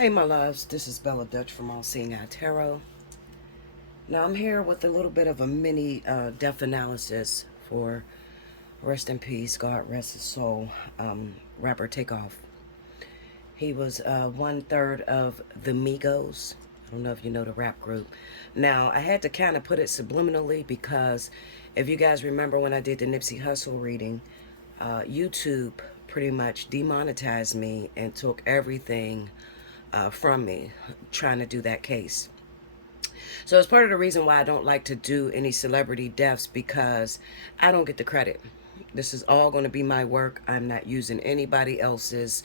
Hey my loves, this is Bella Dutch from Allseeingeyetarot. Now I'm here with a little bit of a mini death analysis for rest in peace, God rest his soul, rapper Takeoff. He was 1/3 of the Migos. I don't know if you know the rap group. Now I had to kind of put it subliminally because if you guys remember when I did the Nipsey Hussle reading, YouTube pretty much demonetized me and took everything from me trying to do that case. So it's part of the reason why I don't like to do any celebrity deaths, because I don't get the credit. This is all going to be my work. I'm not using anybody else's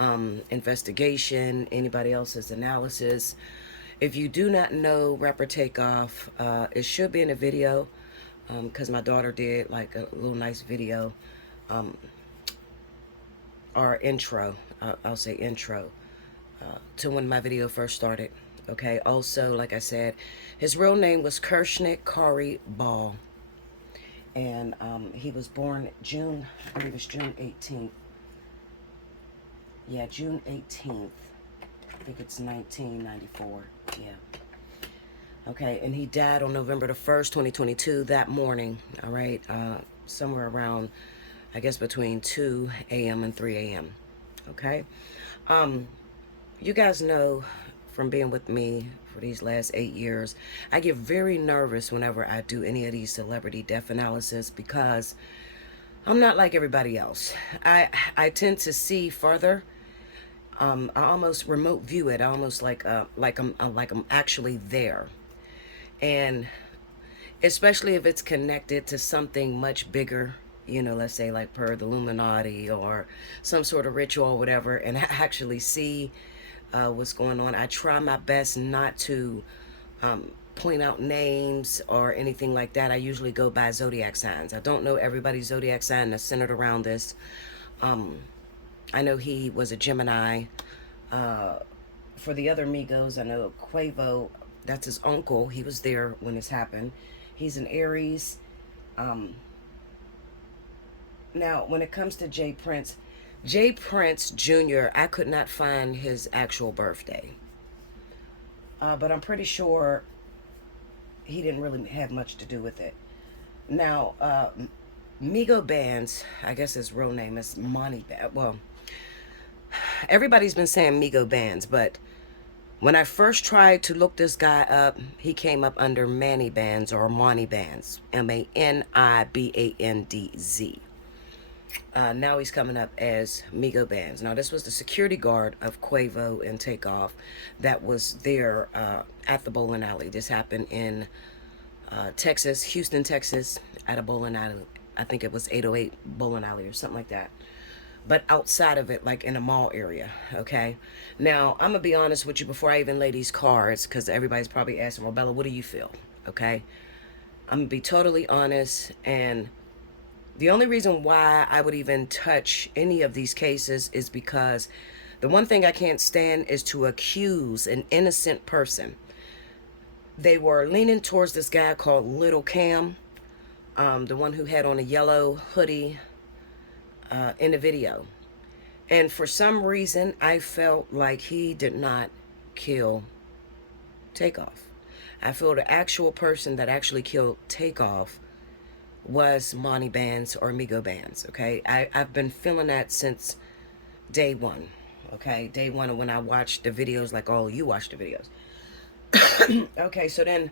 investigation, anybody else's analysis. If you do not know rapper Takeoff, it should be in a video, because my daughter did like a little nice video, or intro, I'll say intro, to when my video first started. Okay, also, like I said, his real name was Kershnik Kari Ball. And he was born June, I believe it's June 18th. Yeah, June 18th. I think it's 1994. Yeah. Okay, and he died on November the 1st, 2022, that morning. All right, somewhere around, I guess, between 2 a.m. and 3 a.m. Okay. You guys know from being with me for these last 8 years, I get very nervous whenever I do any of these celebrity death analysis, because I'm not like everybody else. I tend to see further. I almost remote view it. I almost like I'm actually there, and especially if it's connected to something much bigger. You know, let's say like per the Illuminati or some sort of ritual or whatever, and I actually see what's going on. I try my best not to point out names or anything like that. I usually go by zodiac signs. I don't know everybody's zodiac sign that's centered around this. I know he was a Gemini. For the other Migos, I know Quavo, that's his uncle. He was there when this happened. He's an Aries. Now, when it comes to J. Prince Jr., I could not find his actual birthday. But I'm pretty sure he didn't really have much to do with it. Now, Migo Bands, I guess his real name is Monty Band. Well, everybody's been saying Migo Bands, but when I first tried to look this guy up, he came up under Manny Bands or Monty Bands, Manibandz. Now he's coming up as Migo Bands. Now this was the security guard of Quavo and Takeoff that was there at the bowling alley. This happened in Texas, Houston, Texas, at a bowling alley. I think it was 808 bowling alley or something like that. But outside of it, like in a mall area, okay? Now, I'm going to be honest with you before I even lay these cards, because everybody's probably asking, well, Bella, what do you feel? Okay? I'm going to be totally honest, and the only reason why I would even touch any of these cases is because the one thing I can't stand is to accuse an innocent person. They were leaning towards this guy called Little Cam, the one who had on a yellow hoodie in the video. And for some reason, I felt like he did not kill Takeoff. I feel the actual person that actually killed Takeoff was Monty Bands or Migo Bands, okay? I've been feeling that since day one, okay? Day one, when I watched the videos, like all you watched the videos. Okay, so then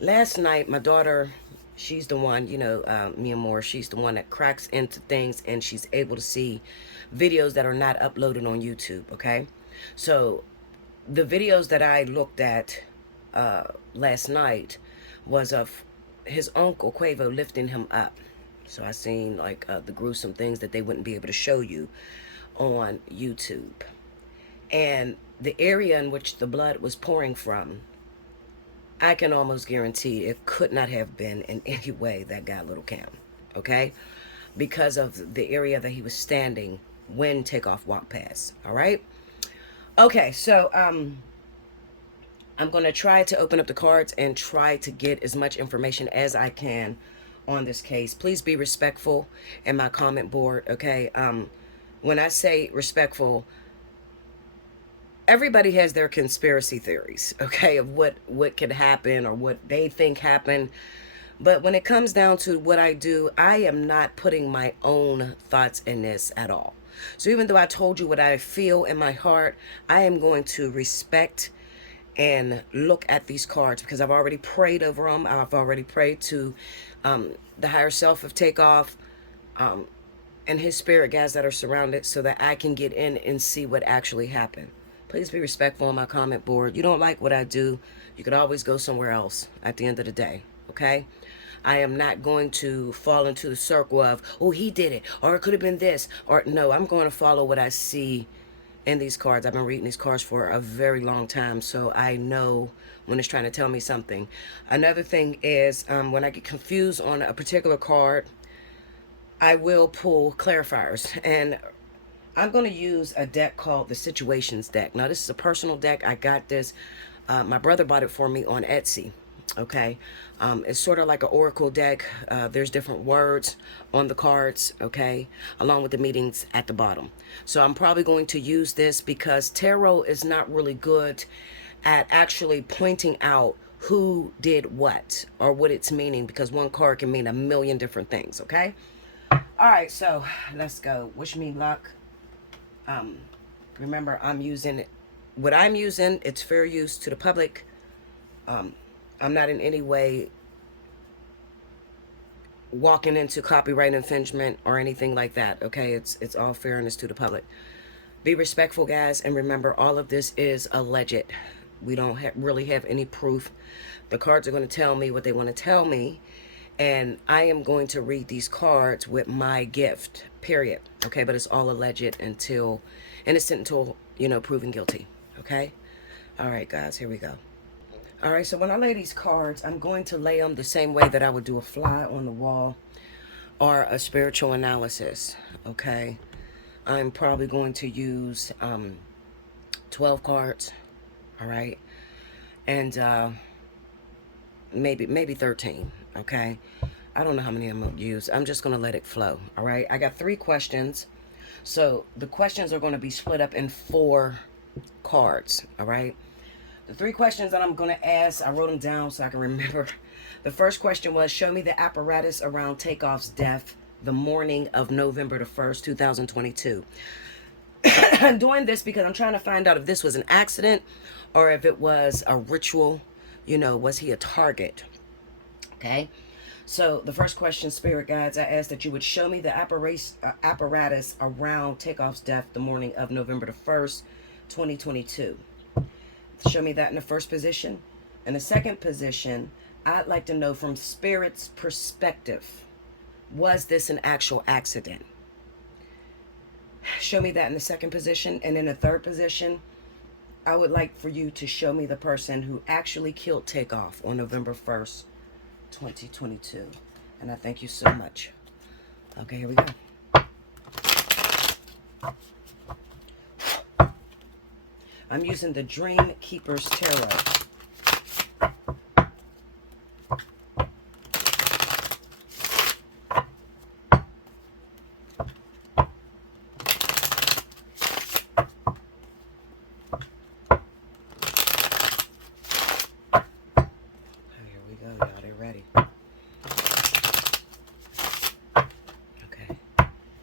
last night, my daughter, she's the one, you know, Mia Moore, she's the one that cracks into things, and she's able to see videos that are not uploaded on YouTube, okay? So the videos that I looked at last night was of his uncle Quavo lifting him up. So I seen like the gruesome things that they wouldn't be able to show you on YouTube. And the area in which the blood was pouring from, I can almost guarantee it could not have been in any way that guy Little Cam, okay? Because of the area that he was standing when Takeoff walked past, all right? Okay, so I'm going to try to open up the cards and try to get as much information as I can on this case. Please be respectful in my comment board, okay? When I say respectful, everybody has their conspiracy theories, okay, of what could happen or what they think happened. But when it comes down to what I do, I am not putting my own thoughts in this at all. So even though I told you what I feel in my heart, I am going to respect and look at these cards because I've already prayed over them. I've already prayed to the higher self of Takeoff, and his spirit guides that are surrounded so that I can get in and see what actually happened. Please be respectful on my comment board. You don't like what I do, you could always go somewhere else at the end of the day, okay? I am not going to fall into the circle of, oh, he did it, or it could have been this, or no, I'm going to follow what I see in these cards. I've been reading these cards for a very long time, so I know when it's trying to tell me something. Another thing is when I get confused on a particular card, I will pull clarifiers, and I'm going to use a deck called the Situations deck. Now, this is a personal deck. I got this. My brother bought it for me on Etsy. Okay. It's sort of like an oracle deck. There's different words on the cards, okay, along with the meanings at the bottom. So I'm probably going to use this because tarot is not really good at actually pointing out who did what or what it's meaning, because one card can mean a million different things, okay? All right, so let's go. Wish me luck. Remember, I'm using what I'm using. It's fair use to the public. I'm not in any way walking into copyright infringement or anything like that. Okay, it's all fairness to the public. Be respectful, guys, and remember, all of this is alleged. We don't really have any proof. The cards are going to tell me what they want to tell me, and I am going to read these cards with my gift, period. Okay, but it's all alleged until innocent until, you know, proven guilty. Okay? All right, guys, here we go. All right, so when I lay these cards, I'm going to lay them the same way that I would do a fly on the wall or a spiritual analysis. Okay? I'm probably going to use 12 cards. All right? And maybe 13. Okay? I don't know how many I'm going to use. I'm just going to let it flow. All right? I got 3 questions. So the questions are going to be split up in 4 cards. All right? The 3 questions that I'm going to ask, I wrote them down so I can remember. The first question was, show me the apparatus around Takeoff's death the morning of November the 1st, 2022. I'm doing this because I'm trying to find out if this was an accident or if it was a ritual. You know, was he a target? Okay. So the first question, spirit guides, I asked that you would show me the apparatus around Takeoff's death the morning of November the 1st, 2022. Show me that in the first position. In the second position, I'd like to know from Spirit's perspective, was this an actual accident? Show me that in the second position. And in the third position, I would like for you to show me the person who actually killed Takeoff on November 1st, 2022. And I thank you so much. Okay, here we go. I'm using the Dream Keeper's Tarot. Here we go, y'all. They're ready. Okay.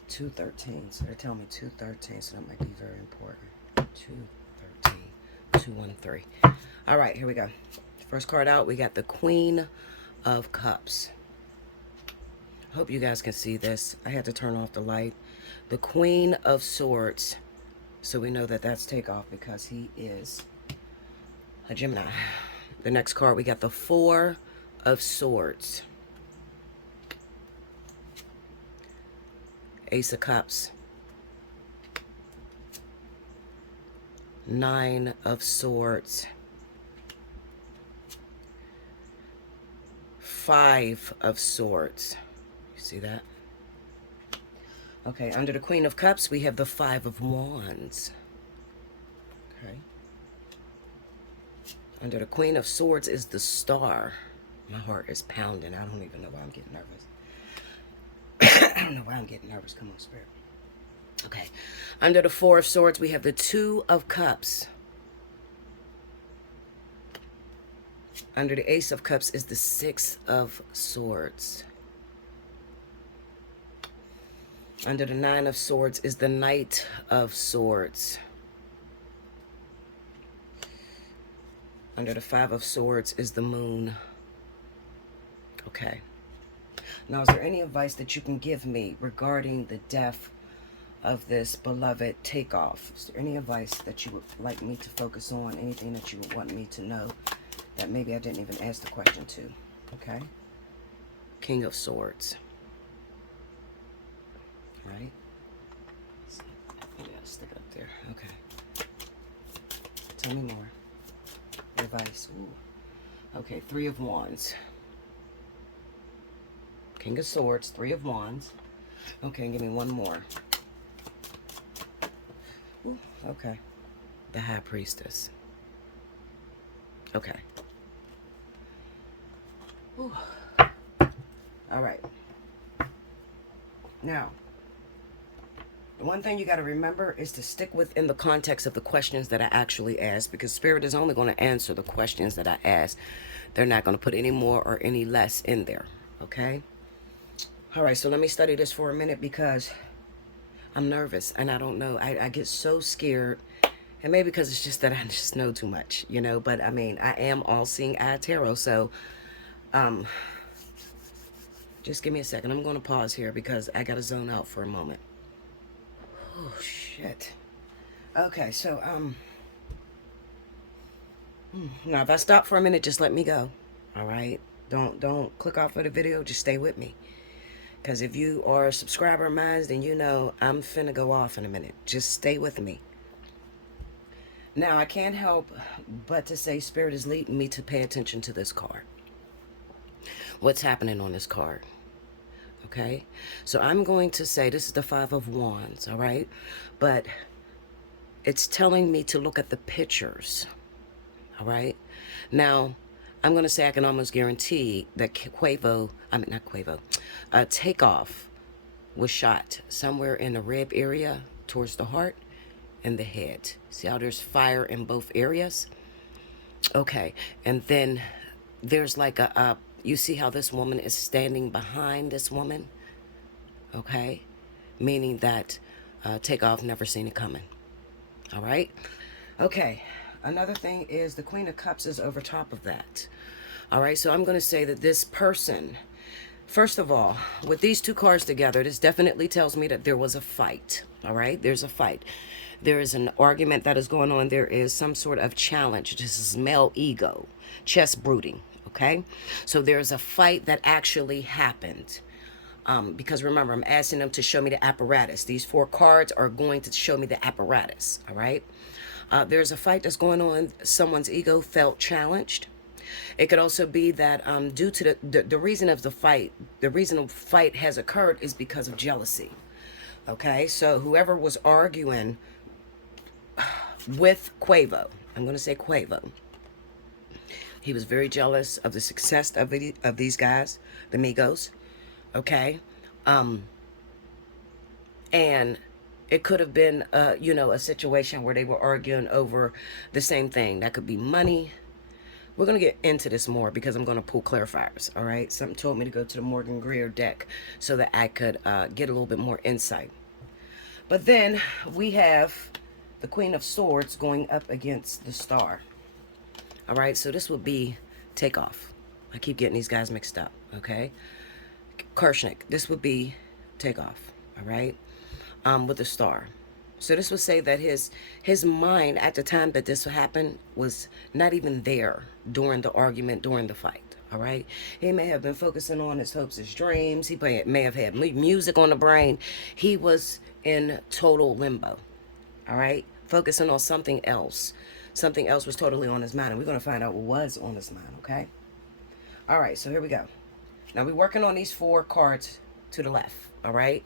213. So they're telling me 213, so that might be very important. 213. 213. All right, here we go. First card out, we got the Queen of Cups. I hope you guys can see this. I had to turn off the light. The Queen of Swords. So we know that that's Takeoff because he is a Gemini. The next card, we got the Four of Swords. Ace of Cups. 9 of Swords. 5 of Swords. You see that? Okay, under the Queen of Cups, we have the 5 of Wands. Okay. Under the Queen of Swords is the Star. My heart is pounding. I don't even know why I'm getting nervous. I don't know why I'm getting nervous. Come on, Spirit. Okay. Under the 4 of Swords, we have the 2 of Cups. Under the Ace of Cups is the Six of Swords. Under the Nine of Swords is the Knight of Swords. Under the Five of Swords is the Moon. Okay. Now, is there any advice that you can give me regarding the death of this beloved Takeoff? Is there any advice that you would like me to focus on? Anything that you would want me to know that maybe I didn't even ask the question to? Okay. King of Swords. Right? Yeah, stick it up there. Okay. Tell me more. Advice. Ooh. Okay, Three of Wands. King of Swords, Three of Wands. Okay, give me one more. Ooh, okay. The High Priestess. Okay. Ooh. All right. Now, the one thing you got to remember is to stick within the context of the questions that I actually asked, because Spirit is only going to answer the questions that I asked. They're not going to put any more or any less in there. Okay? All right, so let me study this for a minute because I'm nervous and I don't know. I get so scared, and maybe because it's just that I just know too much, you know. But I mean, I am Allseeingeyetarot, so just give me a second. I'm going to pause here because I got to zone out for a moment. Oh shit. Okay, so now if I stop for a minute, just let me go. All right, don't click off of the video. Just stay with me, because if you are a subscriber of mine, then you know I'm finna go off in a minute. Just stay with me. Now, I can't help but to say Spirit is leading me to pay attention to this card. What's happening on this card? Okay, so I'm going to say this is the Five of Wands, all right? But it's telling me to look at the pictures, all right? Now, I'm going to say I can almost guarantee that Takeoff was shot somewhere in the rib area towards the heart and the head. See how there's fire in both areas? Okay, and then there's like you see how this woman is standing behind this woman? Okay, meaning that Takeoff never seen it coming. All right? Okay, another thing is the Queen of Cups is over top of that. All right, so I'm going to say that this person, first of all, with these two cards together, this definitely tells me that there was a fight. All right, there's a fight. There is an argument that is going on. There is some sort of challenge. This is male ego, chest brooding. Okay, so there's a fight that actually happened. Because remember, I'm asking them to show me the apparatus. These four cards are going to show me the apparatus. All right, there's a fight that's going on. Someone's ego felt challenged. It could also be that due to the reason of the fight, the reason the fight has occurred is because of jealousy. Okay, so whoever was arguing with Quavo, I'm going to say Quavo, he was very jealous of the success of these guys, the Migos. Okay, and it could have been, you know, a situation where they were arguing over the same thing. That could be money. We're going to get into this more because I'm going to pull clarifiers, all right? Something told me to go to the Morgan Greer deck so that I could get a little bit more insight. But then we have the Queen of Swords going up against the Star. All right, so this would be Takeoff. I keep getting these guys mixed up, okay? Kershnik, this would be Takeoff, all right? With the Star. So this would say that his mind at the time that this happened was not even there during the argument, during the fight. All right. He may have been focusing on his hopes, his dreams. He may have had music on the brain. He was in total limbo. All right. Focusing on something else. Something else was totally on his mind. And we're going to find out what was on his mind. Okay. All right. So here we go. Now we're working on these four cards to the left. All right.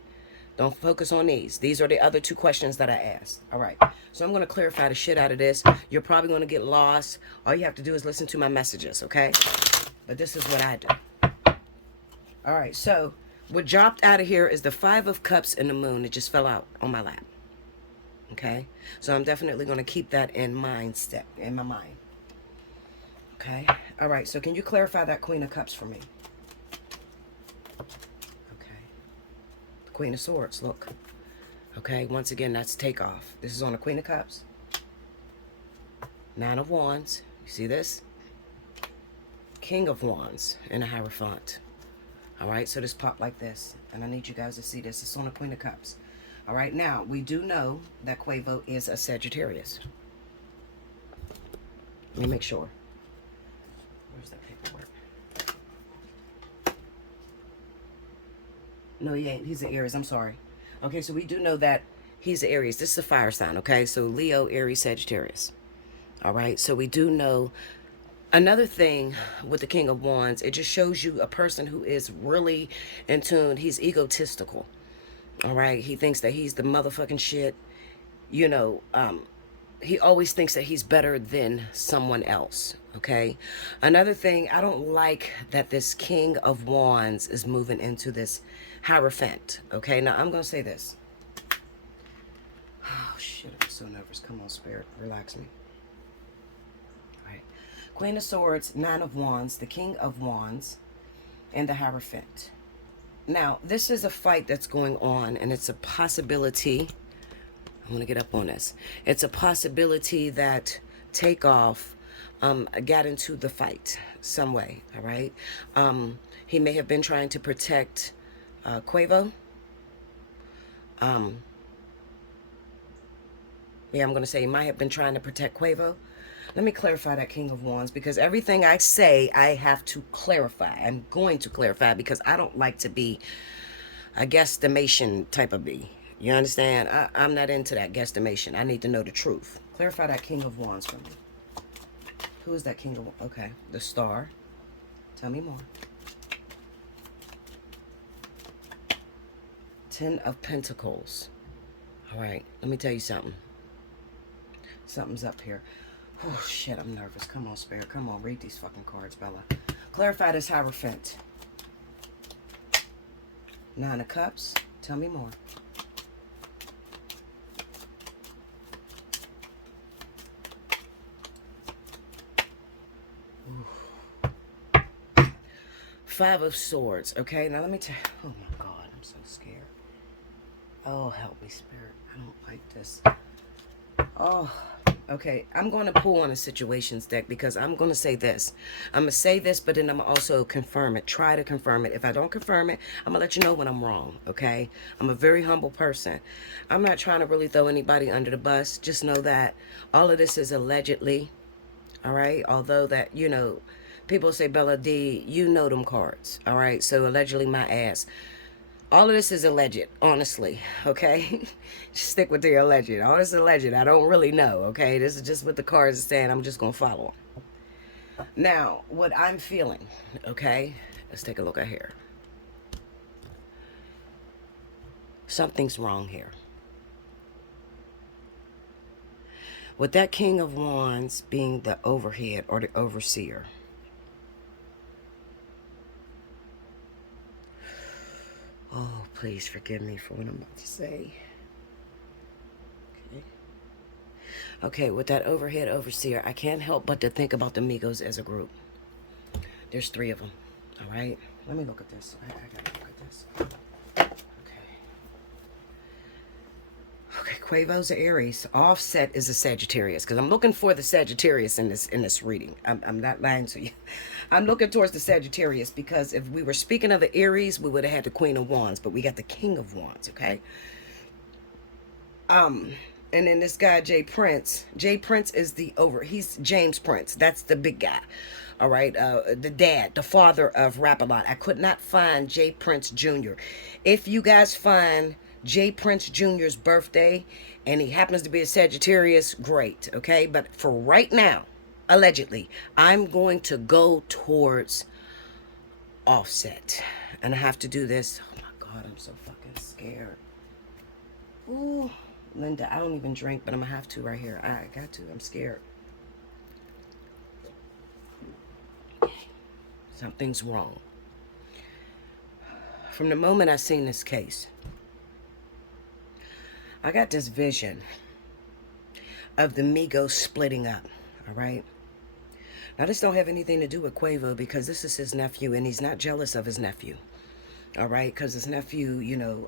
Don't focus on these. These are the other two questions that I asked. All right. So I'm going to clarify the shit out of this. You're probably going to get lost. All you have to do is listen to my messages, okay? But this is what I do. All right. So what dropped out of here is the Five of Cups and the Moon. It just fell out on my lap. Okay? So I'm definitely going to keep that in my mind. Okay? All right, so can you clarify that Queen of Cups for me? Okay. Queen of Swords, look. Okay, once again, that's Takeoff. This is on the Queen of Cups. Nine of Wands. You see this? King of Wands in a Hierophant. All right, so this popped like this. And I need you guys to see this. It's on the Queen of Cups. All right, now, we do know that Quavo is a Sagittarius. Let me make sure. Where's that paperwork? No, he ain't. He's an Aries. I'm sorry. Okay, so we do know that he's an Aries. This is a fire sign, okay? So Leo, Aries, Sagittarius. All right, so we do know. Another thing with the King of Wands, it just shows you a person who is really in tune. He's egotistical. All right, he thinks that he's the motherfucking shit. You know, he always thinks that he's better than someone else. Okay, another thing, I don't like that this King of Wands is moving into this Hierophant. Okay, now I'm gonna say this. Oh shit, I'm so nervous. Come on, Spirit, relax me. All right, Queen of Swords, Nine of Wands, the King of Wands, and the Hierophant. Now, this is a fight that's going on, and it's a possibility. I want to get up on this. It's a possibility that Takeoff got into the fight some way, all right? He may have been trying to protect Quavo. Yeah, I'm going to say he might have been trying to protect Quavo. Let me clarify that King of Wands, because everything I say, I have to clarify. I'm going to clarify because I don't like to be a guesstimation type of bee. You understand? I'm not into that guesstimation. I need to know the truth. Clarify that King of Wands for me. Who is that King of Wands? Okay, the Star. Tell me more. Ten of Pentacles. All right, let me tell you something. Something's up here. Oh, shit, I'm nervous. Come on, Spirit. Come on, read these fucking cards, Bella. Clarify this Hierophant. Nine of Cups. Tell me more. Five of Swords. Okay, now let me tell you. Oh, my God, I'm so scared. Oh, help me, Spirit. I don't like this. Oh, okay. I'm going to pull on a situations deck because I'm going to say this. I'm going to say this, but then I'm also confirm it. Try to confirm it. If I don't confirm it, I'm going to let you know when I'm wrong, okay? I'm a very humble person. I'm not trying to really throw anybody under the bus. Just know that all of this is allegedly, all right? Although that, you know, people say, Bella D, you know them cards, all right? So allegedly my ass. All of this is alleged, honestly, okay? Just stick with the alleged. All this is alleged. I don't really know, okay? This is just what the cards are saying. I'm just going to follow them. Now, what I'm feeling, okay? Let's take a look at here. Something's wrong here. With that King of Wands being the overhead or the overseer, oh, please forgive me for what I'm about to say. Okay. Okay, with that overhead overseer, I can't help but to think about the Migos as a group. There's three of them. All right. Let me look at this. I gotta look at this. Okay, Quavo's an Aries. Offset is a Sagittarius, because I'm looking for the Sagittarius in this reading. I'm not lying to you. I'm looking towards the Sagittarius because if we were speaking of the Aries, we would have had the Queen of Wands, but we got the King of Wands, okay? And then this guy, Jay Prince. Jay Prince is he's James Prince. That's the big guy. All right. The dad, the father of Rap-A-Lot. I could not find Jay Prince Jr. If you guys find Jay Prince Jr.'s birthday and he happens to be a Sagittarius, great. Okay. But for right now, allegedly, I'm going to go towards Offset. And I have to do this. Oh my God, I'm so fucking scared. Ooh. Linda, I don't even drink, but I'm going to have to right here. I got to. I'm scared. Something's wrong. From the moment I seen this case, I got this vision of the Migos splitting up, all right? Now, this don't have anything to do with Quavo because this is his nephew and he's not jealous of his nephew. All right? Because his nephew,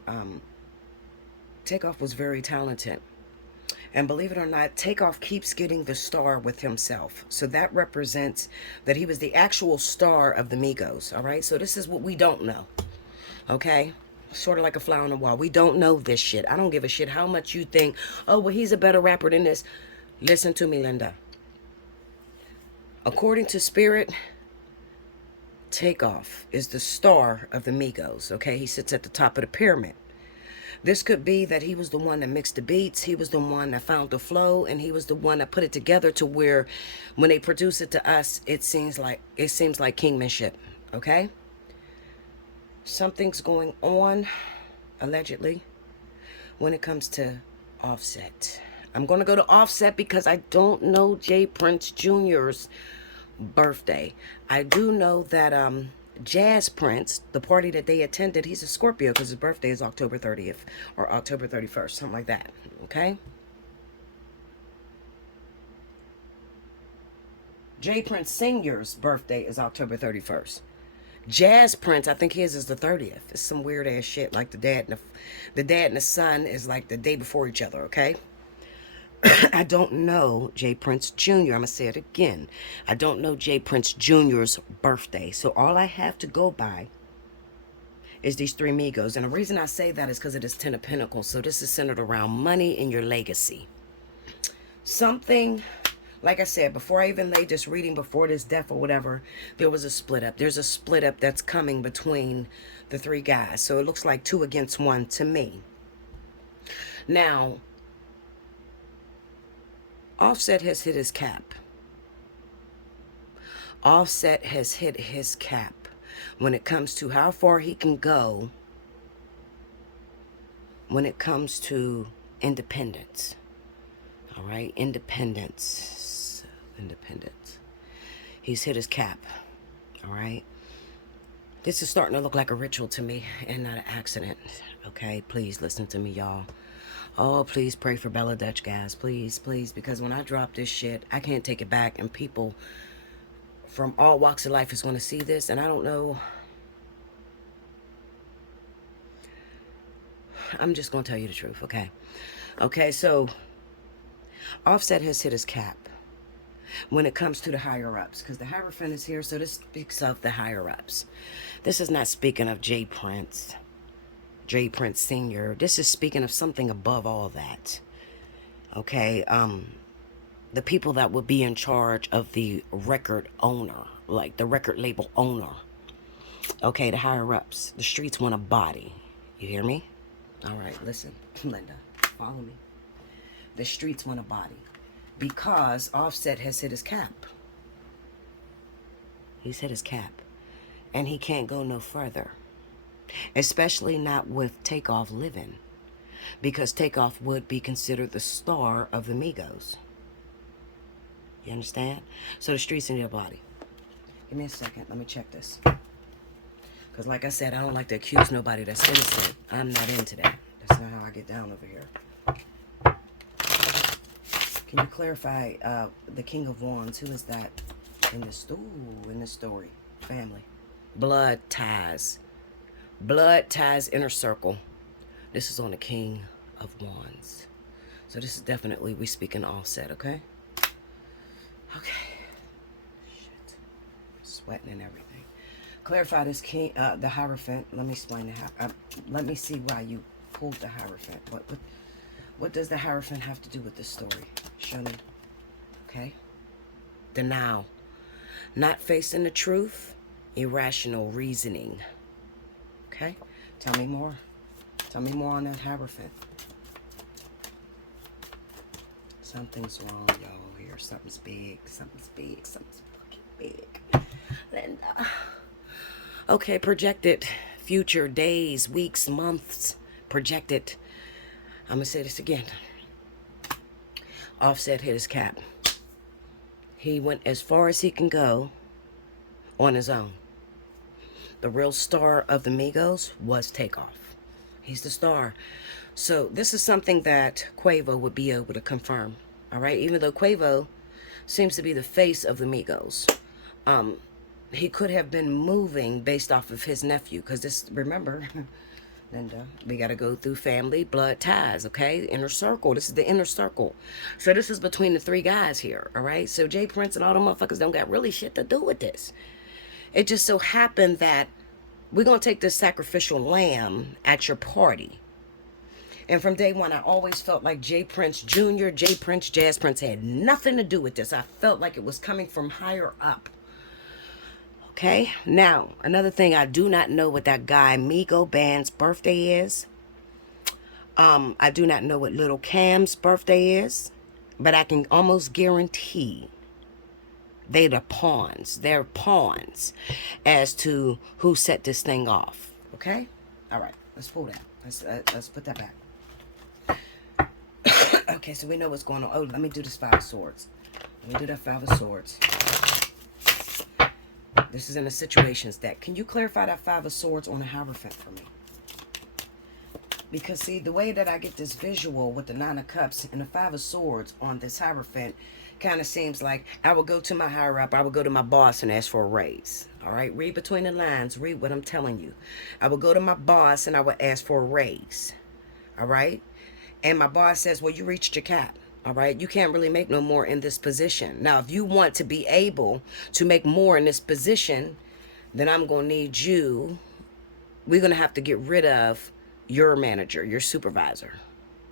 Takeoff was very talented. And believe it or not, Takeoff keeps getting the star with himself. So that represents that he was the actual star of the Migos. All right? So this is what we don't know. Okay? Sort of like a fly on the wall. We don't know this shit. I don't give a shit how much you think, oh, well, he's a better rapper than this. Listen to me, Linda. According to Spirit, Takeoff is the star of the Migos. Okay? He sits at the top of the pyramid. This could be that he was the one that mixed the beats. He was the one that found the flow, and he was the one that put it together to where when they produce it to us, it seems like kingmanship. Okay? Something's going on, allegedly, when it comes to Offset. I'm going to go to Offset because I don't know Jay Prince Jr.'s birthday. I do know that Jazz Prince, the party that they attended, he's a Scorpio because his birthday is October 30th or October 31st, something like that. Okay? Jay Prince Sr.'s birthday is October 31st. Jazz Prince, I think his is the 30th. It's some weird ass shit. Like the dad and the son is like the day before each other, okay? I don't know Jay Prince Jr. I'm going to say it again. I don't know Jay Prince Jr.'s birthday. So all I have to go by is these three Migos. And the reason I say that is because it is Ten of Pentacles. So this is centered around money and your legacy. Something, like I said, before I even laid this reading, before this death or whatever, there was a split up. There's a split up that's coming between the three guys. So it looks like 2 against 1 to me. Now, Offset has hit his cap. Offset has hit his cap when it comes to how far he can go when it comes to independence. All right, independence. He's hit his cap. All right. This is starting to look like a ritual to me and not an accident. Okay, please listen to me, y'all. Oh, please pray for Bella Dutch, guys. Please, please, because when I drop this shit, I can't take it back, and people from all walks of life is going to see this, and I don't know. I'm just going to tell you the truth, okay? Okay, so Offset has hit his cap when it comes to the higher-ups, because the Hierophant is here, so this speaks of the higher-ups. This is not speaking of Jay Prince Sr. This is speaking of something above all that. Okay, the people that would be in charge of the record owner, like the record label owner. Okay, the higher-ups. The streets want a body. You hear me? All right, listen, Linda, follow me. The streets want a body because Offset has hit his cap. He's hit his cap, and he can't go no further. Especially not with Takeoff living, because Takeoff would be considered the star of the Migos. You understand? So the streets in your body. Give me a second. Let me check this. Because like I said, I don't like to accuse nobody that's innocent. I'm not into that. That's not how I get down over here. Can you clarify the King of Wands? Who is that in this story? Family. Blood ties. Blood ties, inner circle. This is on the King of Wands. So this is definitely, we speaking Offset, okay? Okay. Shit. Sweating and everything. Clarify this King, the Hierophant. Let me explain the let me see why you pulled the Hierophant. What does the Hierophant have to do with this story? Show me. Okay? Denial. Not facing the truth. Irrational reasoning. Okay? Tell me more. Tell me more on that Hierophant. Something's wrong, y'all, here. Something's big. Something's big. Something's fucking big. Linda. Okay, projected future days, weeks, months. Projected. I'm going to say this again. Offset hit his cap. He went as far as he can go on his own. The real star of the Migos was Takeoff. He's the star. So this is something that Quavo would be able to confirm. All right? Even though Quavo seems to be the face of the Migos. He could have been moving based off of his nephew, because this, remember, Linda, we got to go through family blood ties, okay? Inner circle. This is the inner circle. So this is between the three guys here, all right? So Jay Prince and all them motherfuckers don't got really shit to do with this. It just so happened that we're going to take this sacrificial lamb at your party. And from day one, I always felt like Jay Prince Jr., Jay Prince, Jazz Prince had nothing to do with this. I felt like it was coming from higher up. Okay, now, another thing, I do not know what that guy Migo Band's birthday is. I do not know what Little Cam's birthday is, but I can almost guarantee they're the pawns. They're pawns as to who set this thing off. Okay? All right, let's pull that. Let's put that back. Okay, so we know what's going on. Oh, let me do this Five of Swords. Let me do that Five of Swords. This is in the situations deck. Can you clarify that Five of Swords on the Hierophant for me? Because, see, the way that I get this visual with the Nine of Cups and the Five of Swords on this Hierophant kind of seems like I will go to my higher up. I will go to my boss and ask for a raise. All right? Read between the lines. Read what I'm telling you. I will go to my boss and I will ask for a raise. All right? And my boss says, well, you reached your cap. All right, you can't really make no more in this position. Now, if you want to be able to make more in this position, then I'm going to need you. We're going to have to get rid of your manager, your supervisor,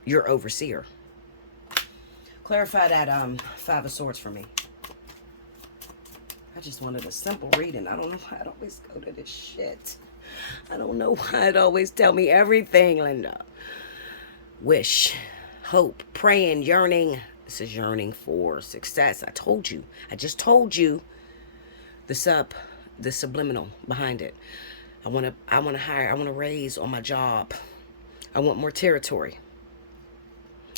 your overseer. Clarify that Five of Swords for me. I just wanted a simple reading. I don't know why I'd always go to this shit. I don't know why I'd always tell me everything, Linda. Wish. Hope, praying, yearning. This is yearning for success. I told you. I just told you the subliminal behind it. I want to hire, I want to raise on my job. I want more territory.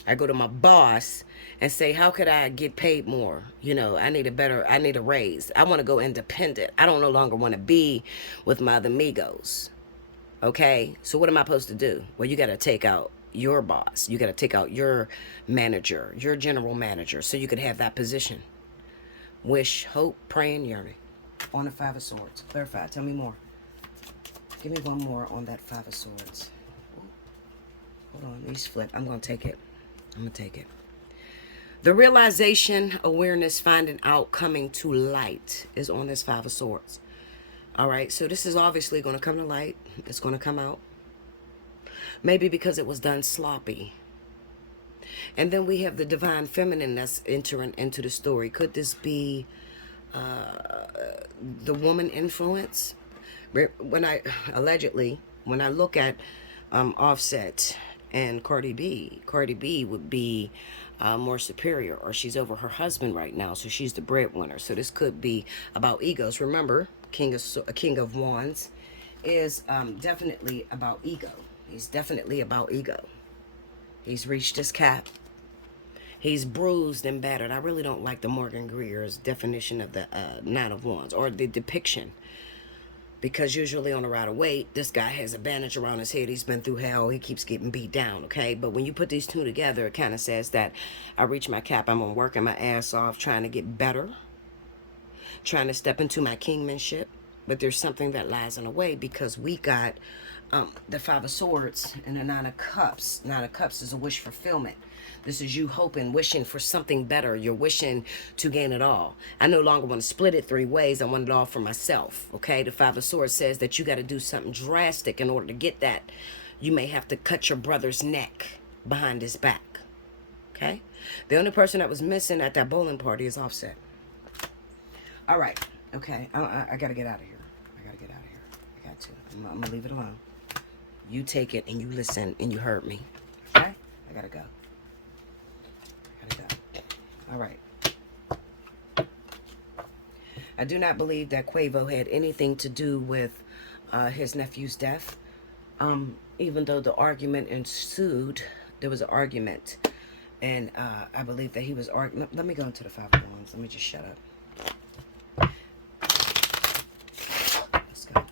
I go to my boss and say, how could I get paid more? You know, I need a raise. I want to go independent. I don't no longer want to be with my other Migos. Okay? So what am I supposed to do? Well, you got to take out your boss. You got to take out your manager, your general manager, so you could have that position. Wish, hope, praying, yearning. On the Five of Swords. Clarify. Tell me more. Give me one more on that Five of Swords. Hold on. These flip. I'm going to take it. I'm going to take it. The realization, awareness, finding out, coming to light is on this Five of Swords. All right. So this is obviously going to come to light. It's going to come out. Maybe because it was done sloppy. And then we have the divine feminine that's entering into the story. Could this be the woman influence? When I look at Offset and Cardi B would be more superior, or she's over her husband right now, so she's the breadwinner. So this could be about egos. Remember, King of Wands is definitely about ego. He's definitely about ego. He's reached his cap. He's bruised and battered. I really don't like the Morgan Greer's definition of the Nine of Wands, or the depiction. Because usually on the Rider Waite, this guy has a bandage around his head. He's been through hell. He keeps getting beat down, okay? But when you put these two together, it kind of says that I reached my cap. I'm working my ass off, trying to get better. Trying to step into my kingmanship. But there's something that lies in the way, because we got the Five of Swords and the Nine of Cups. Nine of Cups is a wish fulfillment. This is you hoping, wishing for something better. You're wishing to gain it all. I no longer want to split it three ways. I want it all for myself. Okay? The Five of Swords says that you got to do something drastic in order to get that. You may have to cut your brother's neck behind his back. Okay? The only person that was missing at that bowling party is Offset. All right. Okay. I got to get out of here. I got to. I'm going to leave it alone. You take it and you listen and you heard me. Okay? I got to go. All right. I do not believe that Quavo had anything to do with his nephew's death. Even though the argument ensued, there was an argument. And I believe that he was arguing. Let me go into the Five of Wands. Let me just shut up. Let's go.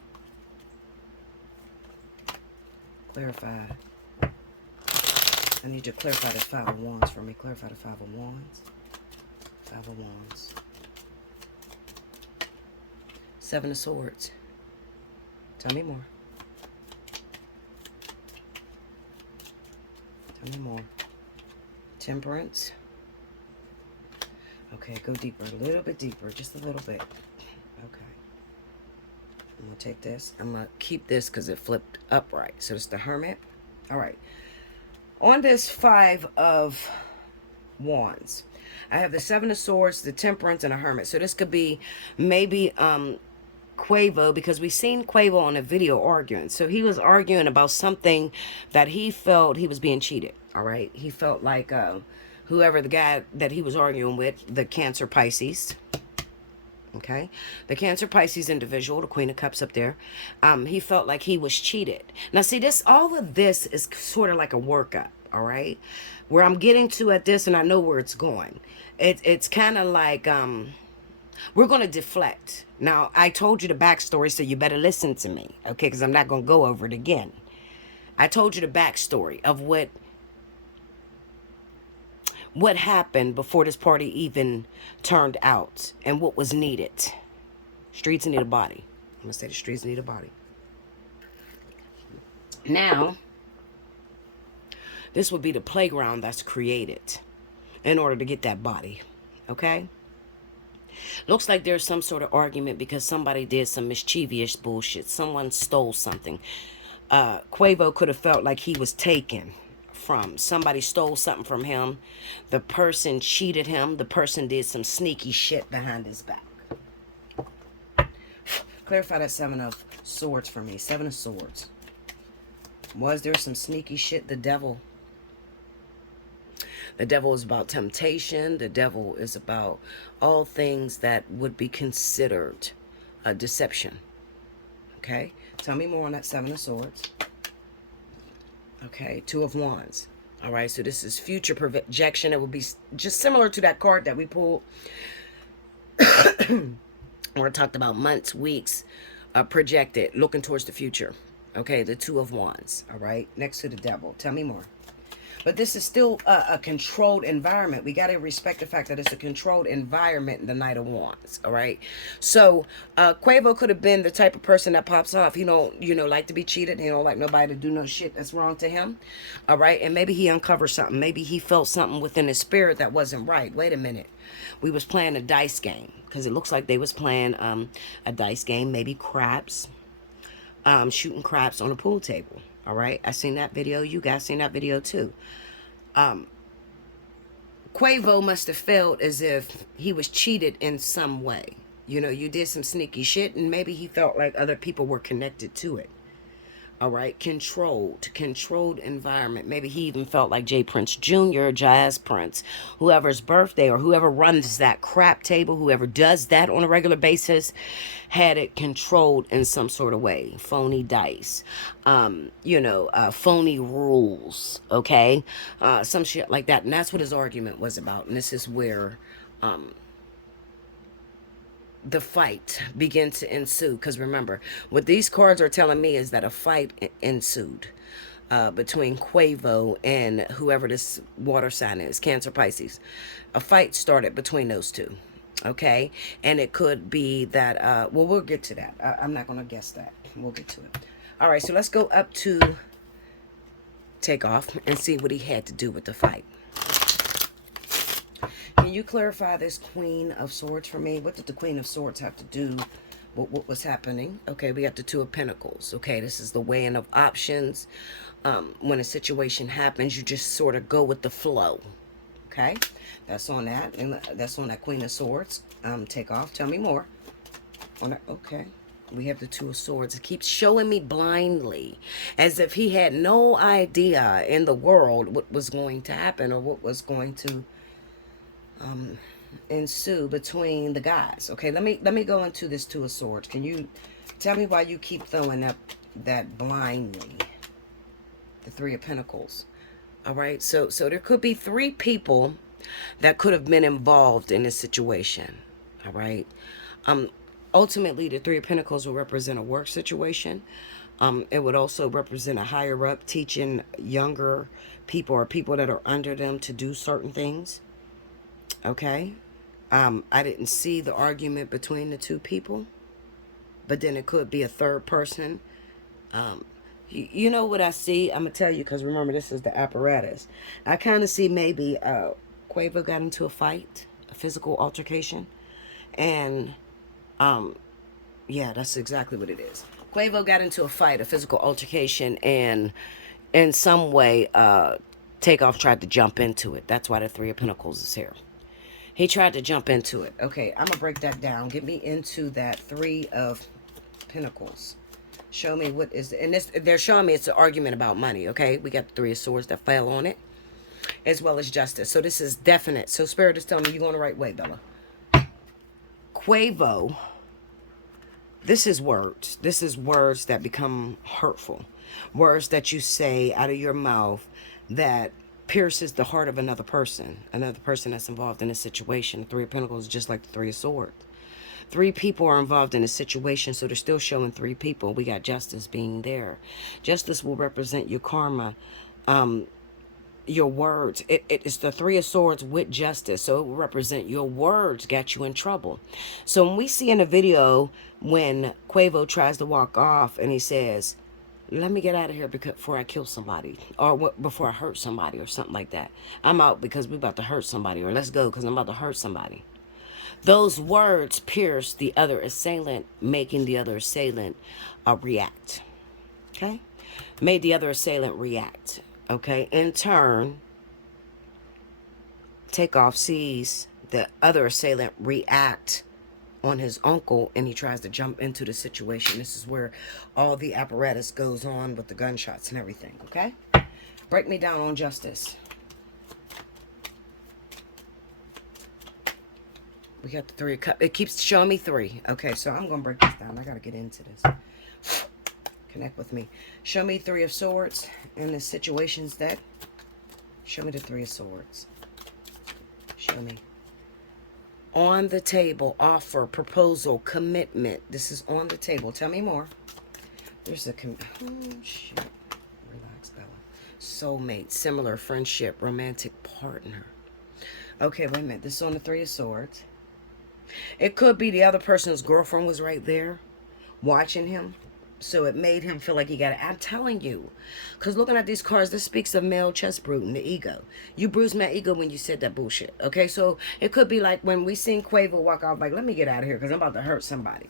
Clarify. I need you to clarify the Five of Wands for me. Clarify the Five of Wands. Five of Wands. Seven of Swords. Tell me more. Tell me more. Temperance. Okay, go deeper. A little bit deeper. Just a little bit. Okay. I'm going to take this. I'm going to keep this because it flipped upright. So it's the Hermit. All right. On this Five of Wands, I have the Seven of Swords, the Temperance, and a Hermit. So this could be maybe Quavo, because we seen Quavo on a video arguing. So he was arguing about something that he felt he was being cheated. All right. He felt like whoever the guy that he was arguing with, the Cancer Pisces. Okay. The Cancer Pisces individual, the Queen of Cups up there. He felt like he was cheated. Now, see, all of this is sort of like a workup. All right. Where I'm getting to at this, and I know where it's going. It's kind of like, we're going to deflect. Now, I told you the backstory, so you better listen to me, okay? Because I'm not going to go over it again. I told you the backstory of what happened before this party even turned out and what was needed. Streets need a body. I'm going to say the streets need a body. Now, this would be the playground that's created in order to get that body, okay? Looks like there's some sort of argument because somebody did some mischievous bullshit. Someone stole something. Quavo could have felt like he was taken from. Somebody stole something from him. The person cheated him. The person did some sneaky shit behind his back. Clarify that Seven of Swords for me. Seven of Swords. Was there some sneaky shit? The devil. The devil is about temptation. The devil is about all things that would be considered a deception. Okay? Tell me more on that Seven of Swords. Okay, Two of Wands. All right, so this is future projection. It will be just similar to that card that we pulled. Where it talked about months, weeks, projected, looking towards the future. Okay, the Two of Wands. All right, next to the devil. Tell me more. But this is still a controlled environment. We got to respect the fact that it's a controlled environment in the Knight of Wands. All right. So Quavo could have been the type of person that pops off. He don't, like to be cheated. He don't like nobody to do no shit that's wrong to him. All right. And maybe he uncovered something. Maybe he felt something within his spirit that wasn't right. Wait a minute. We was playing a dice game, because it looks like they was playing a dice game. Maybe craps. Shooting craps on a pool table. All right, I seen that video. You guys seen that video too. Quavo must have felt as if he was cheated in some way. You did some sneaky shit, and maybe he felt like other people were connected to it. All right, controlled environment. Maybe he even felt like Jay Prince Jr., Jazz Prince, whoever's birthday or whoever runs that crap table, whoever does that on a regular basis, had it controlled in some sort of way. Phony dice, phony rules, okay? Some shit like that. And that's what his argument was about. And this is where the fight began to ensue. Because remember, what these cards are telling me is that a fight ensued between Quavo and whoever this water sign is, Cancer Pisces. A fight started between those two. Okay? And it could be that, we'll get to that. I'm not going to guess that. We'll get to it. All right, so let's go up to Takeoff and see what he had to do with the fight. Can you clarify this Queen of Swords for me? What did the Queen of Swords have to do with what was happening? Okay, we got the Two of Pentacles. Okay, this is the weighing of options. When a situation happens, you just sort of go with the flow. Okay, that's on that. And that's on that Queen of Swords. Takeoff. Tell me more. On that. Okay. We have the Two of Swords. It keeps showing me blindly, as if he had no idea in the world what was going to happen or what was going to ensue between the guys. Okay, let me go into this Two of Swords. Can you tell me why you keep throwing up that blindly? The Three of Pentacles. All right, so there could be three people that could have been involved in this situation. All right. Ultimately, the Three of Pentacles will represent a work situation. It would also represent a higher up teaching younger people or people that are under them to do certain things. Okay. I didn't see the argument between the two people, but then it could be a third person. Um, you know what I see? I'm gonna tell you because remember this is the apparatus. I kind of see maybe Quavo got into a fight, a physical altercation, and um, yeah, that's exactly what it is. Quavo got into a fight, a physical altercation, and in some way, Takeoff tried to jump into it. That's why the Three of Pentacles is here. He tried to jump into it. Okay, I'm gonna break that down. Get me into that Three of Pentacles. Show me what is, and this, they're showing me it's an argument about money. Okay, we got the Three of Swords that fell on it, as well as justice. So this is definite. So Spirit is telling me you're going the right way, Bella. Quavo, this is words. This is words that become hurtful. Words that you say out of your mouth that pierces the heart of another person that's involved in a situation. Three of Pentacles is just like the Three of Swords. Three people are involved in a situation, so they're still showing three people. We got justice being there. Justice will represent your karma, your words. It's the Three of Swords with justice, so it will represent your words got you in trouble. So when we see in a video when Quavo tries to walk off and he says, let me get out of here before I kill somebody, or before I hurt somebody, or something like that. I'm out because we're about to hurt somebody, or let's go because I'm about to hurt somebody. Those words pierce the other assailant, making the other assailant react. Okay? Made the other assailant react. Okay? In turn, Takeoff sees the other assailant react on his uncle, and he tries to jump into the situation. This is where all the apparatus goes on with the gunshots and everything. Okay? Break me down on justice. We got the Three of Cups. It keeps showing me three. Okay, so I'm going to break this down. I got to get into this. Connect with me. Show me Three of Swords in the situations that... Show me the Three of Swords. Show me. On the table, offer, proposal, commitment. This is on the table. Tell me more. There's a... Oh, shit. Relax, Bella. Soulmate, similar, friendship, romantic partner. Okay, wait a minute. This is on the Three of Swords. It could be the other person's girlfriend was right there watching him. So it made him feel like he got it. I'm telling you. Because looking at these cards, this speaks of male chest bruising, the ego. You bruised my ego when you said that bullshit. Okay, so it could be like when we seen Quavo walk off, like, let me get out of here because I'm about to hurt somebody.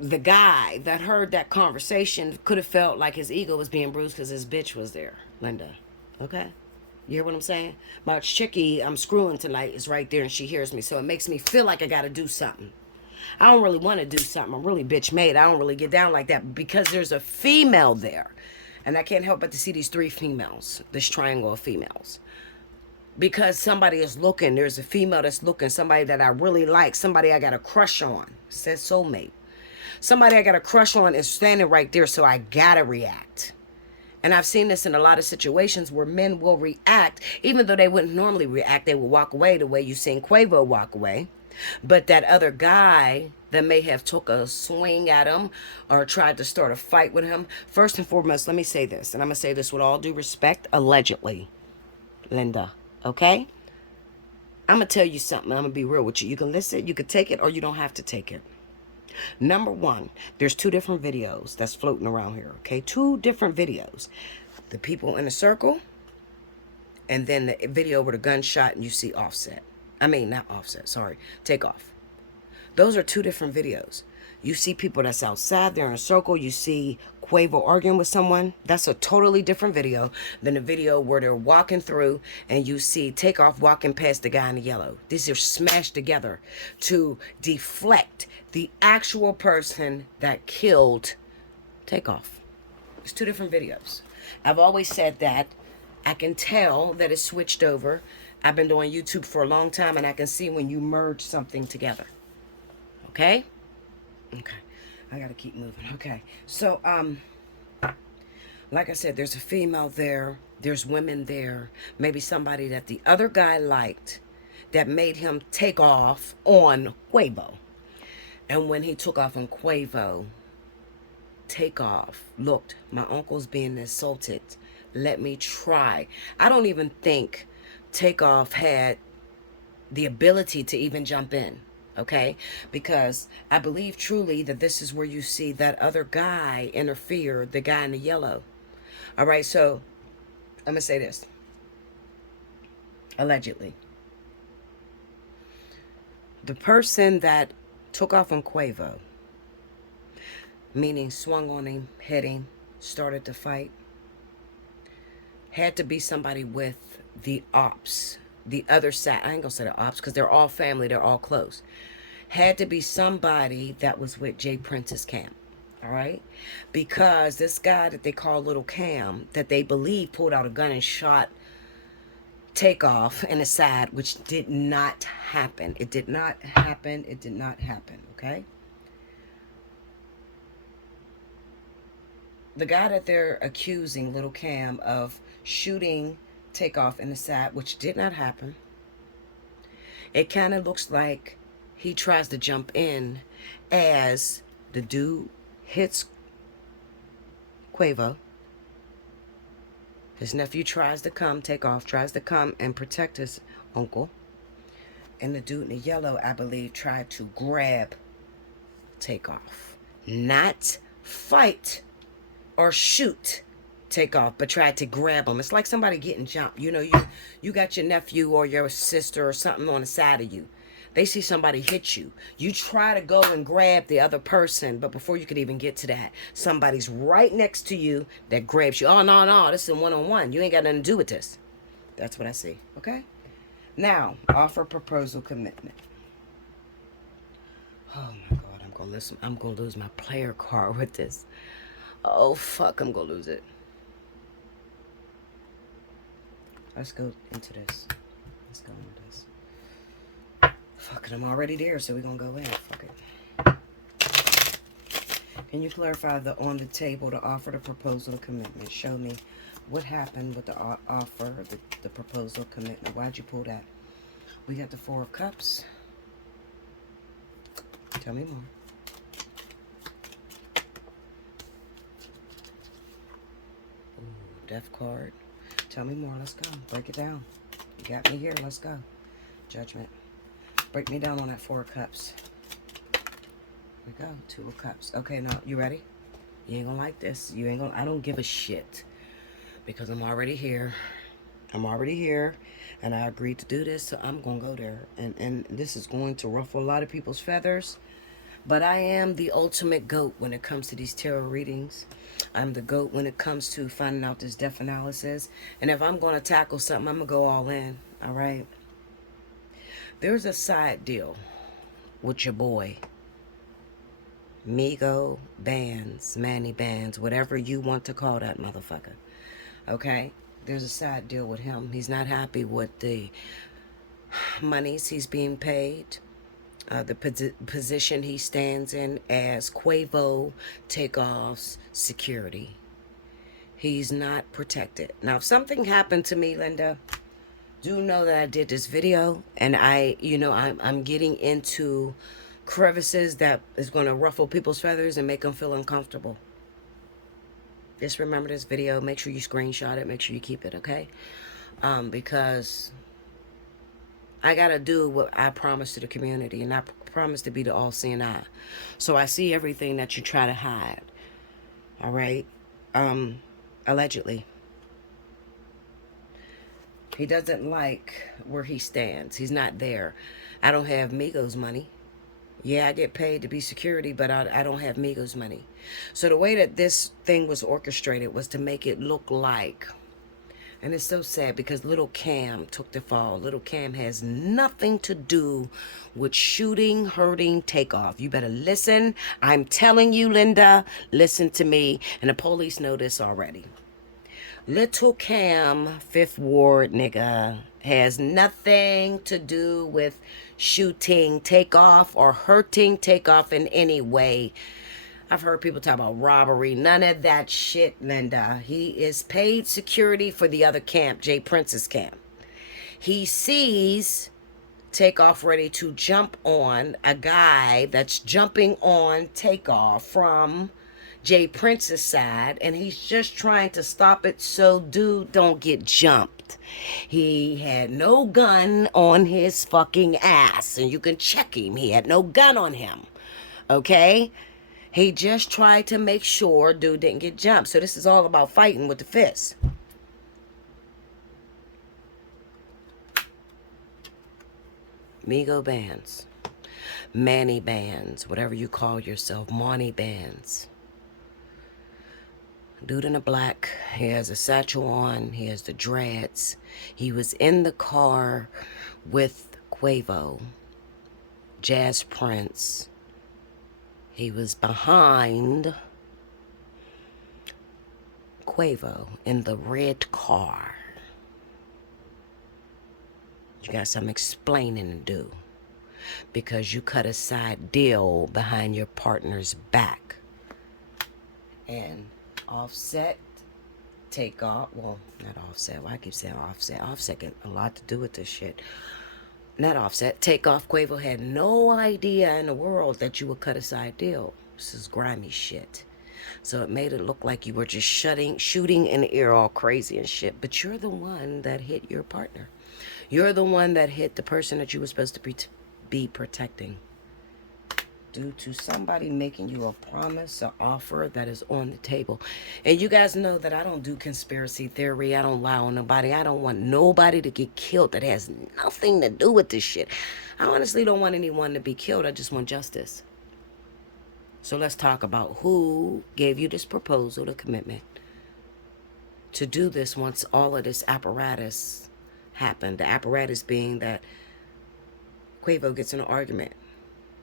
The guy that heard that conversation could have felt like his ego was being bruised because his bitch was there, Linda. Okay? You hear what I'm saying? My chickie I'm screwing tonight is right there and she hears me. So it makes me feel like I got to do something. I don't really want to do something. I'm really bitch made. I don't really get down like that because there's a female there. And I can't help but to see these three females, this triangle of females. Because somebody is looking. There's a female that's looking. Somebody that I really like. Somebody I got a crush on. It says soulmate. Somebody I got a crush on is standing right there, so I got to react. And I've seen this in a lot of situations where men will react, even though they wouldn't normally react. They will walk away the way you seen Quavo walk away. But that other guy that may have took a swing at him or tried to start a fight with him, first and foremost, let me say this, and I'm going to say this with all due respect, allegedly, Linda, okay? I'm going to tell you something. I'm going to be real with you. You can listen, you can take it, or you don't have to take it. Number one, there's two different videos that's floating around here, okay? Two different videos. The people in a circle, and then the video with a gunshot and you see Offset. I mean, not Offset, sorry. Takeoff. Those are two different videos. You see people that's outside, they're in a circle. You see Quavo arguing with someone. That's a totally different video than the video where they're walking through and you see Takeoff walking past the guy in the yellow. These are smashed together to deflect the actual person that killed Takeoff. It's two different videos. I've always said that. I can tell that it's switched over. I've been doing YouTube for a long time, and I can see when you merge something together. Okay? Okay. I gotta keep moving. Okay. So, like I said, there's a female there. There's women there. Maybe somebody that the other guy liked that made him take off on Quavo. And when he took off on Quavo, Takeoff, looked, my uncle's being insulted. Let me try. I don't even think Takeoff had the ability to even jump in. Okay, because I believe truly that this is where you see that other guy interfere, the guy in the yellow. All right, so I'm gonna say this. Allegedly, the person that took off on Quavo, meaning swung on him, hit him, started to fight, had to be somebody with the ops, the other side. I ain't gonna say the ops because they're all family, they're all close. Had to be somebody that was with Jay Prince's camp. All right, because this guy that they call Little Cam, that they believe pulled out a gun and shot Takeoff in the side, which did not happen. It did not happen. It did not happen. Okay. The guy that they're accusing, Little Cam, of shooting Takeoff in the side, which did not happen. It kind of looks like he tries to jump in as the dude hits Quavo. His nephew tries to come, Takeoff tries to come and protect his uncle. And the dude in the yellow, I believe, tried to grab Takeoff. Not fight or shoot Takeoff, but tried to grab him. It's like somebody getting jumped. You know, you got your nephew or your sister or something on the side of you. They see somebody hit you. You try to go and grab the other person, but before you could even get to that, somebody's right next to you that grabs you. Oh, no, no, this is one-on-one. You ain't got nothing to do with this. That's what I see, okay? Now, offer, proposal, commitment. Oh, my God, I'm going to lose my player card with this. Oh, fuck, I'm going to lose it. Let's go into this. Let's go into this. Fuck it, I'm already there, so we're going to go in. Fuck it. Can you clarify the on the table, the offer, the proposal, the commitment? Show me what happened with the offer, the proposal, commitment. Why'd you pull that? We got the Four of Cups. Tell me more. Ooh, Death card. Tell me more. Let's go. Break it down. You got me here. Let's go. Judgment. Break me down on that Four of Cups. Here we go. Two of Cups. Okay, now, you ready? You ain't gonna like this. You ain't gonna... I don't give a shit. Because I'm already here. I'm already here. And I agreed to do this, so I'm gonna go there. And this is going to ruffle a lot of people's feathers. But I am the ultimate GOAT when it comes to these tarot readings. I'm the GOAT when it comes to finding out this death analysis. And if I'm going to tackle something, I'm going to go all in. All right? There's a side deal with your boy. Migo Bands, Manny Bands, whatever you want to call that motherfucker. Okay? There's a side deal with him. He's not happy with the monies he's being paid. The position he stands in as Quavo Takeoff's security. He's not protected. Now, if something happened to me, Linda, do know that I did this video, and I'm getting into crevices that is going to ruffle people's feathers and make them feel uncomfortable. Just remember this video. Make sure you screenshot it. Make sure you keep it, okay? Because I got to do what I promised to the community, and I promised to be the all-seeing eye. So I see everything that you try to hide. All right? Allegedly. He doesn't like where he stands. He's not there. I don't have Migos money. Yeah, I get paid to be security, but I don't have Migos money. So the way that this thing was orchestrated was to make it look like... And it's so sad because Little Cam took the fall. Little Cam has nothing to do with shooting, hurting, Takeoff. You better listen. I'm telling you, Linda, listen to me. And the police know this already. Little Cam, Fifth Ward nigga, has nothing to do with shooting Takeoff or hurting Takeoff in any way. I've heard people talk about robbery. None of that shit, Linda. He is paid security for the other camp, Jay Prince's camp. He sees Takeoff ready to jump on a guy that's jumping on Takeoff from Jay Prince's side, and he's just trying to stop it so dude don't get jumped. He had no gun on his fucking ass, and you can check him. He had no gun on him. Okay? He just tried to make sure dude didn't get jumped. So this is all about fighting with the fists. Migo bands. Manny bands. Whatever you call yourself. Monty bands. Dude in the black. He has a satchel on. He has the dreads. He was in the car with Quavo. Jazz Prince. He was behind Quavo in the red car. You got some explaining to do because you cut a side deal behind your partner's back. And Offset, Takeoff, well, not Offset, why I keep saying Offset? Offset got a lot to do with this shit. Not Offset, Takeoff, Quavo had no idea in the world that you would cut a side deal. This is grimy shit. So it made it look like you were just shooting in the air all crazy and shit. But you're the one that hit your partner. You're the one that hit the person that you were supposed to be protecting. Due to somebody making you a promise or offer that is on the table. And you guys know that I don't do conspiracy theory. I don't lie on nobody. I don't want nobody to get killed that has nothing to do with this shit. I honestly don't want anyone to be killed. I just want justice. So let's talk about who gave you this proposal, the commitment to do this once all of this apparatus happened. The apparatus being that Quavo gets in an argument.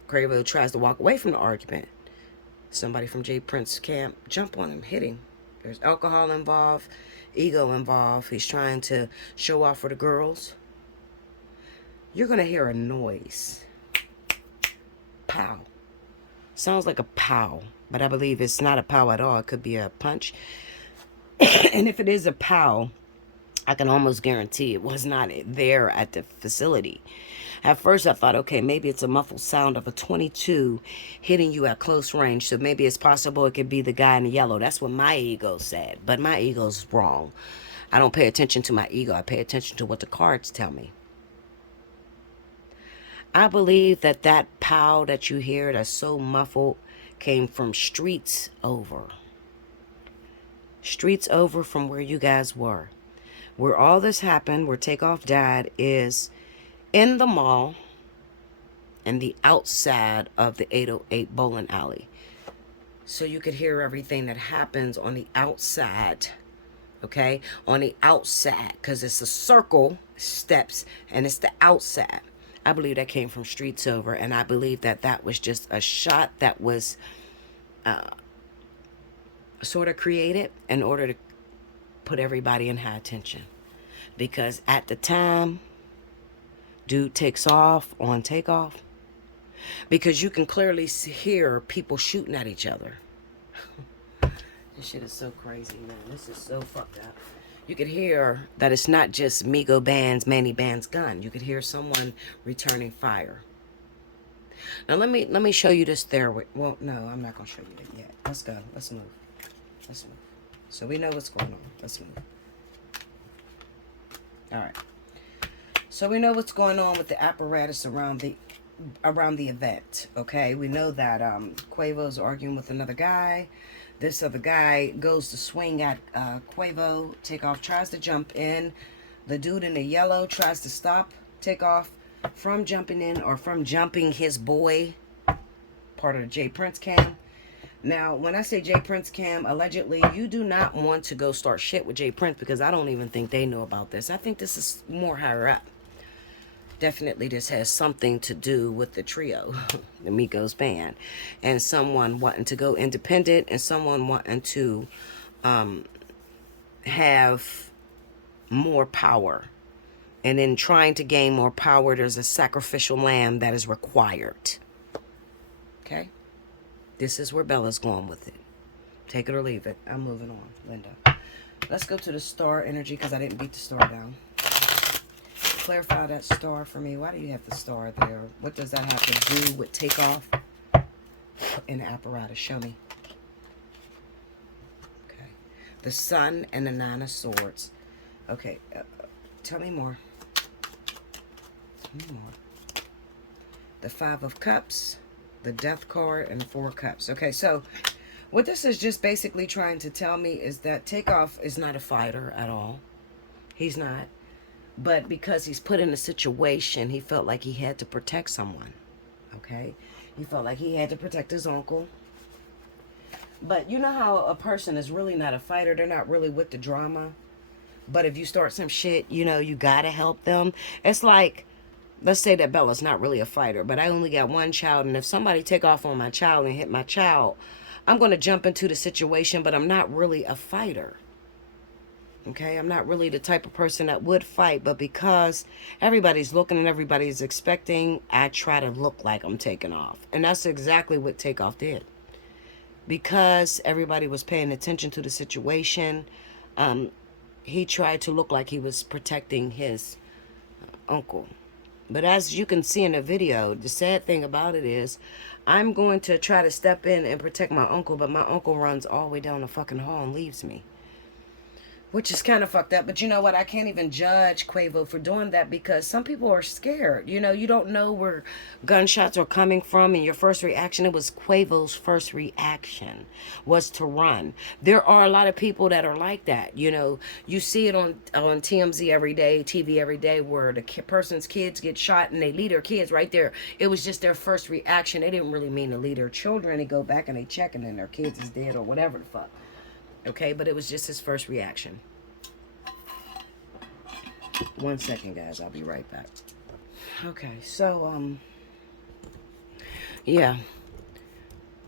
Quavo tries to walk away from the argument. Somebody from Jay Prince's camp jump on him, hit him. There's alcohol involved, ego involved. He's trying to show off for the girls. You're going to hear a noise. Pow. Sounds like a pow, but I believe it's not a pow at all. It could be a punch. And if it is a pow, I can almost guarantee it was not there at the facility. At first, I thought, okay, maybe it's a muffled sound of a 22 hitting you at close range. So maybe it's possible it could be the guy in the yellow. That's what my ego said. But my ego's wrong. I don't pay attention to my ego. I pay attention to what the cards tell me. I believe that that pow that you hear that's so muffled came from streets over. Streets over from where you guys were. Where all this happened, where Takeoff died, is in the mall and the outside of the 808 bowling alley. So you could hear everything that happens on the outside, okay? On the outside, because it's a circle, steps, and it's the outside. I believe that came from streets over, and I believe that that was just a shot that was sort of created in order to put everybody in high attention. Because at the time, dude takes off on Takeoff, because you can clearly hear people shooting at each other. This shit is so crazy, man. This is so fucked up. You could hear that it's not just Migo Band's, Manny Band's gun. You could hear someone returning fire. Now let me show you this there. Well, no, I'm not gonna show you it yet. Let's go. Let's move. Let's move. So we know what's going on. Let's move. All right. So we know what's going on with the apparatus around the event. Okay, we know that Quavo's arguing with another guy. This other guy goes to swing at Quavo. Takeoff tries to jump in. The dude in the yellow tries to stop Takeoff from jumping in, or from jumping his boy, part of the Jay Prince cam. Now, when I say Jay Prince cam, allegedly, you do not want to go start shit with Jay Prince, because I don't even think they know about this. I think this is more higher up. Definitely this has something to do with the trio, the Migos band, and someone wanting to go independent, and someone wanting to have more power. And in trying to gain more power, there's a sacrificial lamb that is required. Okay? This is where Bella's going with it. Take it or leave it. I'm moving on, Linda. Let's go to the star energy, because I didn't beat the star down. Clarify that star for me. Why do you have the star there? What does that have to do with Takeoff in the apparatus? Show me. the Sun, and the Nine of Swords. Okay, tell me more. Tell me more. The Five of Cups, the Death card, and the Four of Cups. Okay, so what this is just basically trying to tell me is that Takeoff is not a fighter at all. He's not. But because he's put in a situation, he felt like he had to protect someone. Okay? He felt like he had to protect his uncle. But you know how a person is really not a fighter? They're not really with the drama. But if you start some shit, you know, you gotta help them. It's like, let's say that Bella's not really a fighter, but I only got one child, and if somebody take off on my child and hit my child, I'm going to jump into the situation, but I'm not really a fighter. Okay, I'm not really the type of person that would fight, but because everybody's looking and everybody's expecting, I try to look like I'm taking off. And that's exactly what Takeoff did. Because everybody was paying attention to the situation, he tried to look like he was protecting his uncle. But as you can see in the video, the sad thing about it is I'm going to try to step in and protect my uncle, but my uncle runs all the way down the fucking hall and leaves me. Which is kind of fucked up. But you know what? I can't even judge Quavo for doing that because some people are scared. You know, you don't know where gunshots are coming from. And your first reaction, it was Quavo's first reaction was to run. There are a lot of people that are like that. You know, you see it on TMZ every day, TV every day, where the person's kids get shot and they leave their kids right there. It was just their first reaction. They didn't really mean to leave their children. They go back and they check and then their kids is dead or whatever the fuck. Okay, but it was just his first reaction. 1 second, guys. I'll be right back. Okay, so, yeah.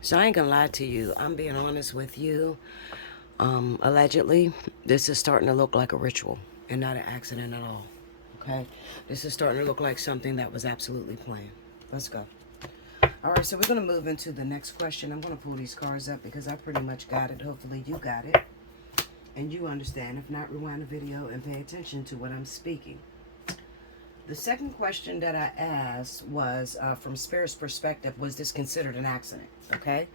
So I ain't gonna lie to you. I'm being honest with you. Allegedly, this is starting to look like a ritual and not an accident at all. Okay? This is starting to look like something that was absolutely planned. Let's go. All right, so we're going to move into the next question. I'm going to pull these cards up because I pretty much got it. Hopefully you got it. And you understand. If not, rewind the video and pay attention to what I'm speaking. The second question that I asked was, from Spirit's perspective, was this considered an accident? Okay?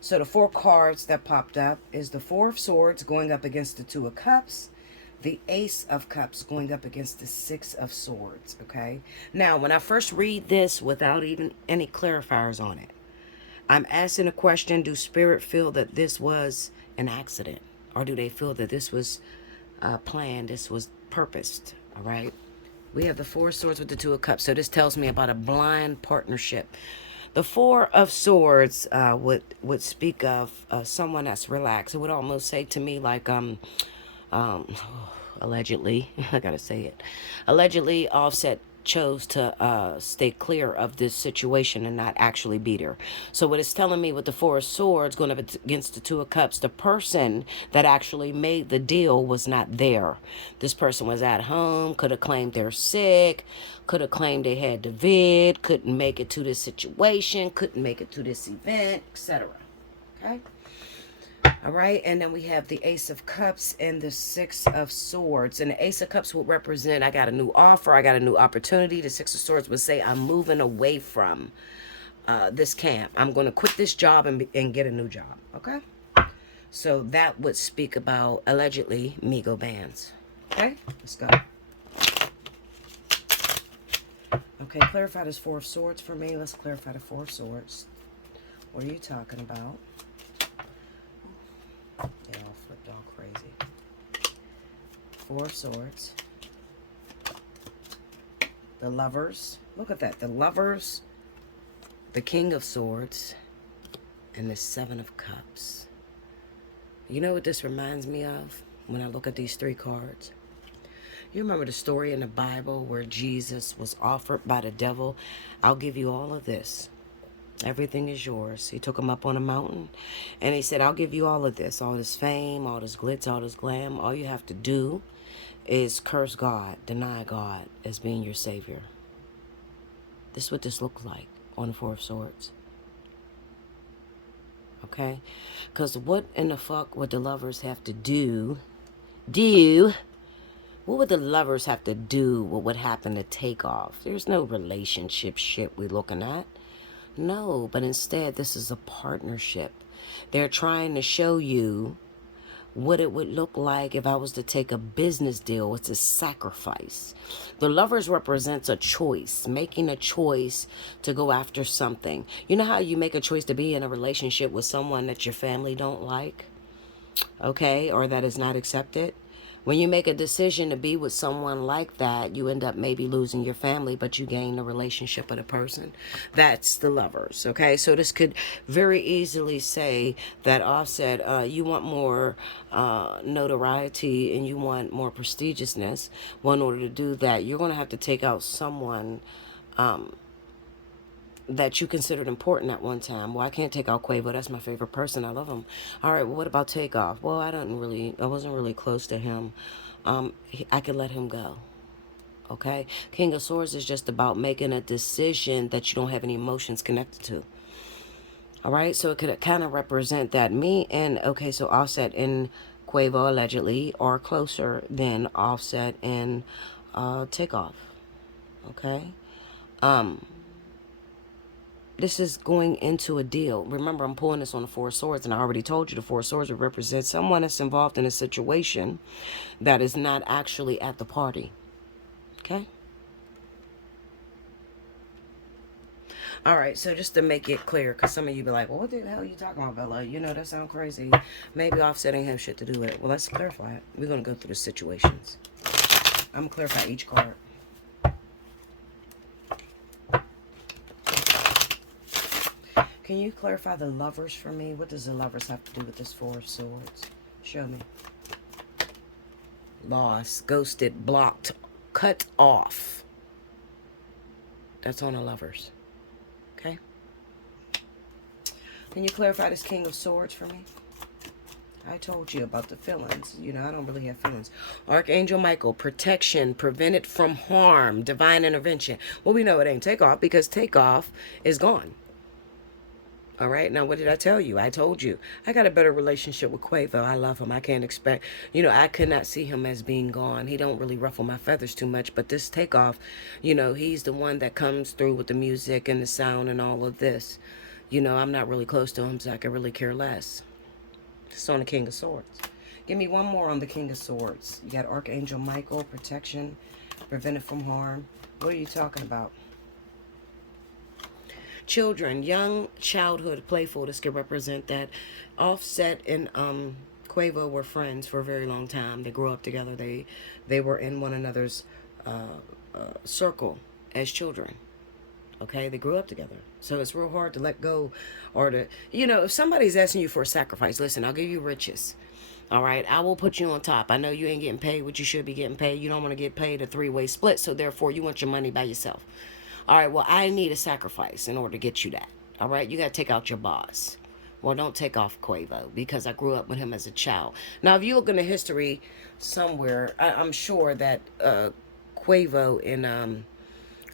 So the 4 cards that popped up is the 4 of Swords going up against the 2 of Cups. The Ace of Cups going up against the 6 of Swords, okay? Now, when I first read this without even any clarifiers on it, I'm asking a question, do Spirit feel that this was an accident? Or do they feel that this was planned, this was purposed, all right? We have the 4 of Swords with the 2 of Cups, so this tells me about a blind partnership. The 4 of Swords would speak of someone that's relaxed. It would almost say to me like, allegedly, I gotta say it, allegedly Offset chose to stay clear of this situation and not actually beat her. So what it's telling me with the 4 of Swords going up against the 2 of Cups, the person that actually made the deal was not there. This person was at home, could have claimed they're sick, could have claimed they had the vid, couldn't make it to this situation, couldn't make it to this event, etc. Okay? All right, and then we have the Ace of Cups and the 6 of Swords. And the Ace of Cups would represent, I got a new offer, I got a new opportunity. The 6 of Swords would say, I'm moving away from this camp. I'm going to quit this job and get a new job, okay? So that would speak about, allegedly, Migo bands. Okay, let's go. Okay, clarify this 4 of Swords for me. Let's clarify the 4 of Swords. What are you talking about? They all flipped all crazy. 4 of Swords. The Lovers. Look at that. The Lovers. The King of Swords. And the 7 of Cups. You know what this reminds me of when I look at these 3 cards? You remember the story in the Bible where Jesus was offered by the devil? I'll give you all of this. Everything is yours. He took him up on a mountain and he said, I'll give you all of this, all this fame, all this glitz, all this glam. All you have to do is curse God, deny God as being your savior. This is what this looks like on the 4 of Swords. Okay? Because what in the fuck would the Lovers have to do? What would the Lovers have to do with what happened to Takeoff? There's no relationship shit we're looking at. No, but instead this is a partnership. They're trying to show you what it would look like if I was to take a business deal. It's a sacrifice. The Lovers represents a choice, making a choice to go after something. You know how you make a choice to be in a relationship with someone that your family don't like, okay, or that is not accepted? When you make a decision to be with someone like that, you end up maybe losing your family, but you gain the relationship with a person. That's the Lovers, okay? So this could very easily say that Offset, you want more notoriety and you want more prestigiousness. Well, in order to do that, you're going to have to take out someone that you considered important at one time. Well, I can't take out Quavo. That's my favorite person. I love him. All right, well, what about Takeoff? Well, I wasn't really close to him. I could let him go. Okay? King of Swords is just about making a decision that you don't have any emotions connected to. All right? So it could kind of represent that me and, okay, so Offset and Quavo allegedly are closer than Offset and Takeoff. Okay? This is going into a deal. Remember, I'm pulling this on the Four of Swords, and I already told you the Four of Swords would represent someone that's involved in a situation that is not actually at the party. Okay? All right, so just to make it clear, because some of you be like, well, what the hell are you talking about, Bella? You know, that sounds crazy. Maybe offsetting have shit to do with it. Well, let's clarify it. We're going to go through the situations. I'm going to clarify each card. Can you clarify the Lovers for me? What does the Lovers have to do with this Four of Swords? Show me. Lost, ghosted, blocked, cut off. That's on the Lovers. Okay? Can you clarify this King of Swords for me? I told you about the feelings. You know, I don't really have feelings. Archangel Michael, protection, prevented from harm, divine intervention. Well, we know it ain't Takeoff because Takeoff is gone. All right. Now, what did I tell you? I told you. I got a better relationship with Quavo. I love him. I can't expect, you know, I could not see him as being gone. He don't really ruffle my feathers too much. But this Takeoff, you know, he's the one that comes through with the music and the sound and all of this. You know, I'm not really close to him, so I could really care less. It's on the King of Swords. Give me one more on the King of Swords. You got Archangel Michael, protection, prevented from harm. What are you talking about? Children, young childhood, playful. This could represent that. Offset and Quavo were friends for a very long time. They grew up together. They were in one another's circle as children. Okay, they grew up together. So it's real hard to let go or to, you know, if somebody's asking you for a sacrifice, listen, I'll give you riches. All right, I will put you on top. I know you ain't getting paid what you should be getting paid. You don't want to get paid a three-way split, so therefore you want your money by yourself. All right, well, I need a sacrifice in order to get you that. All right, you got to take out your boss. Well, don't take off Quavo because I grew up with him as a child. Now, if you look into history somewhere, I'm sure that Quavo and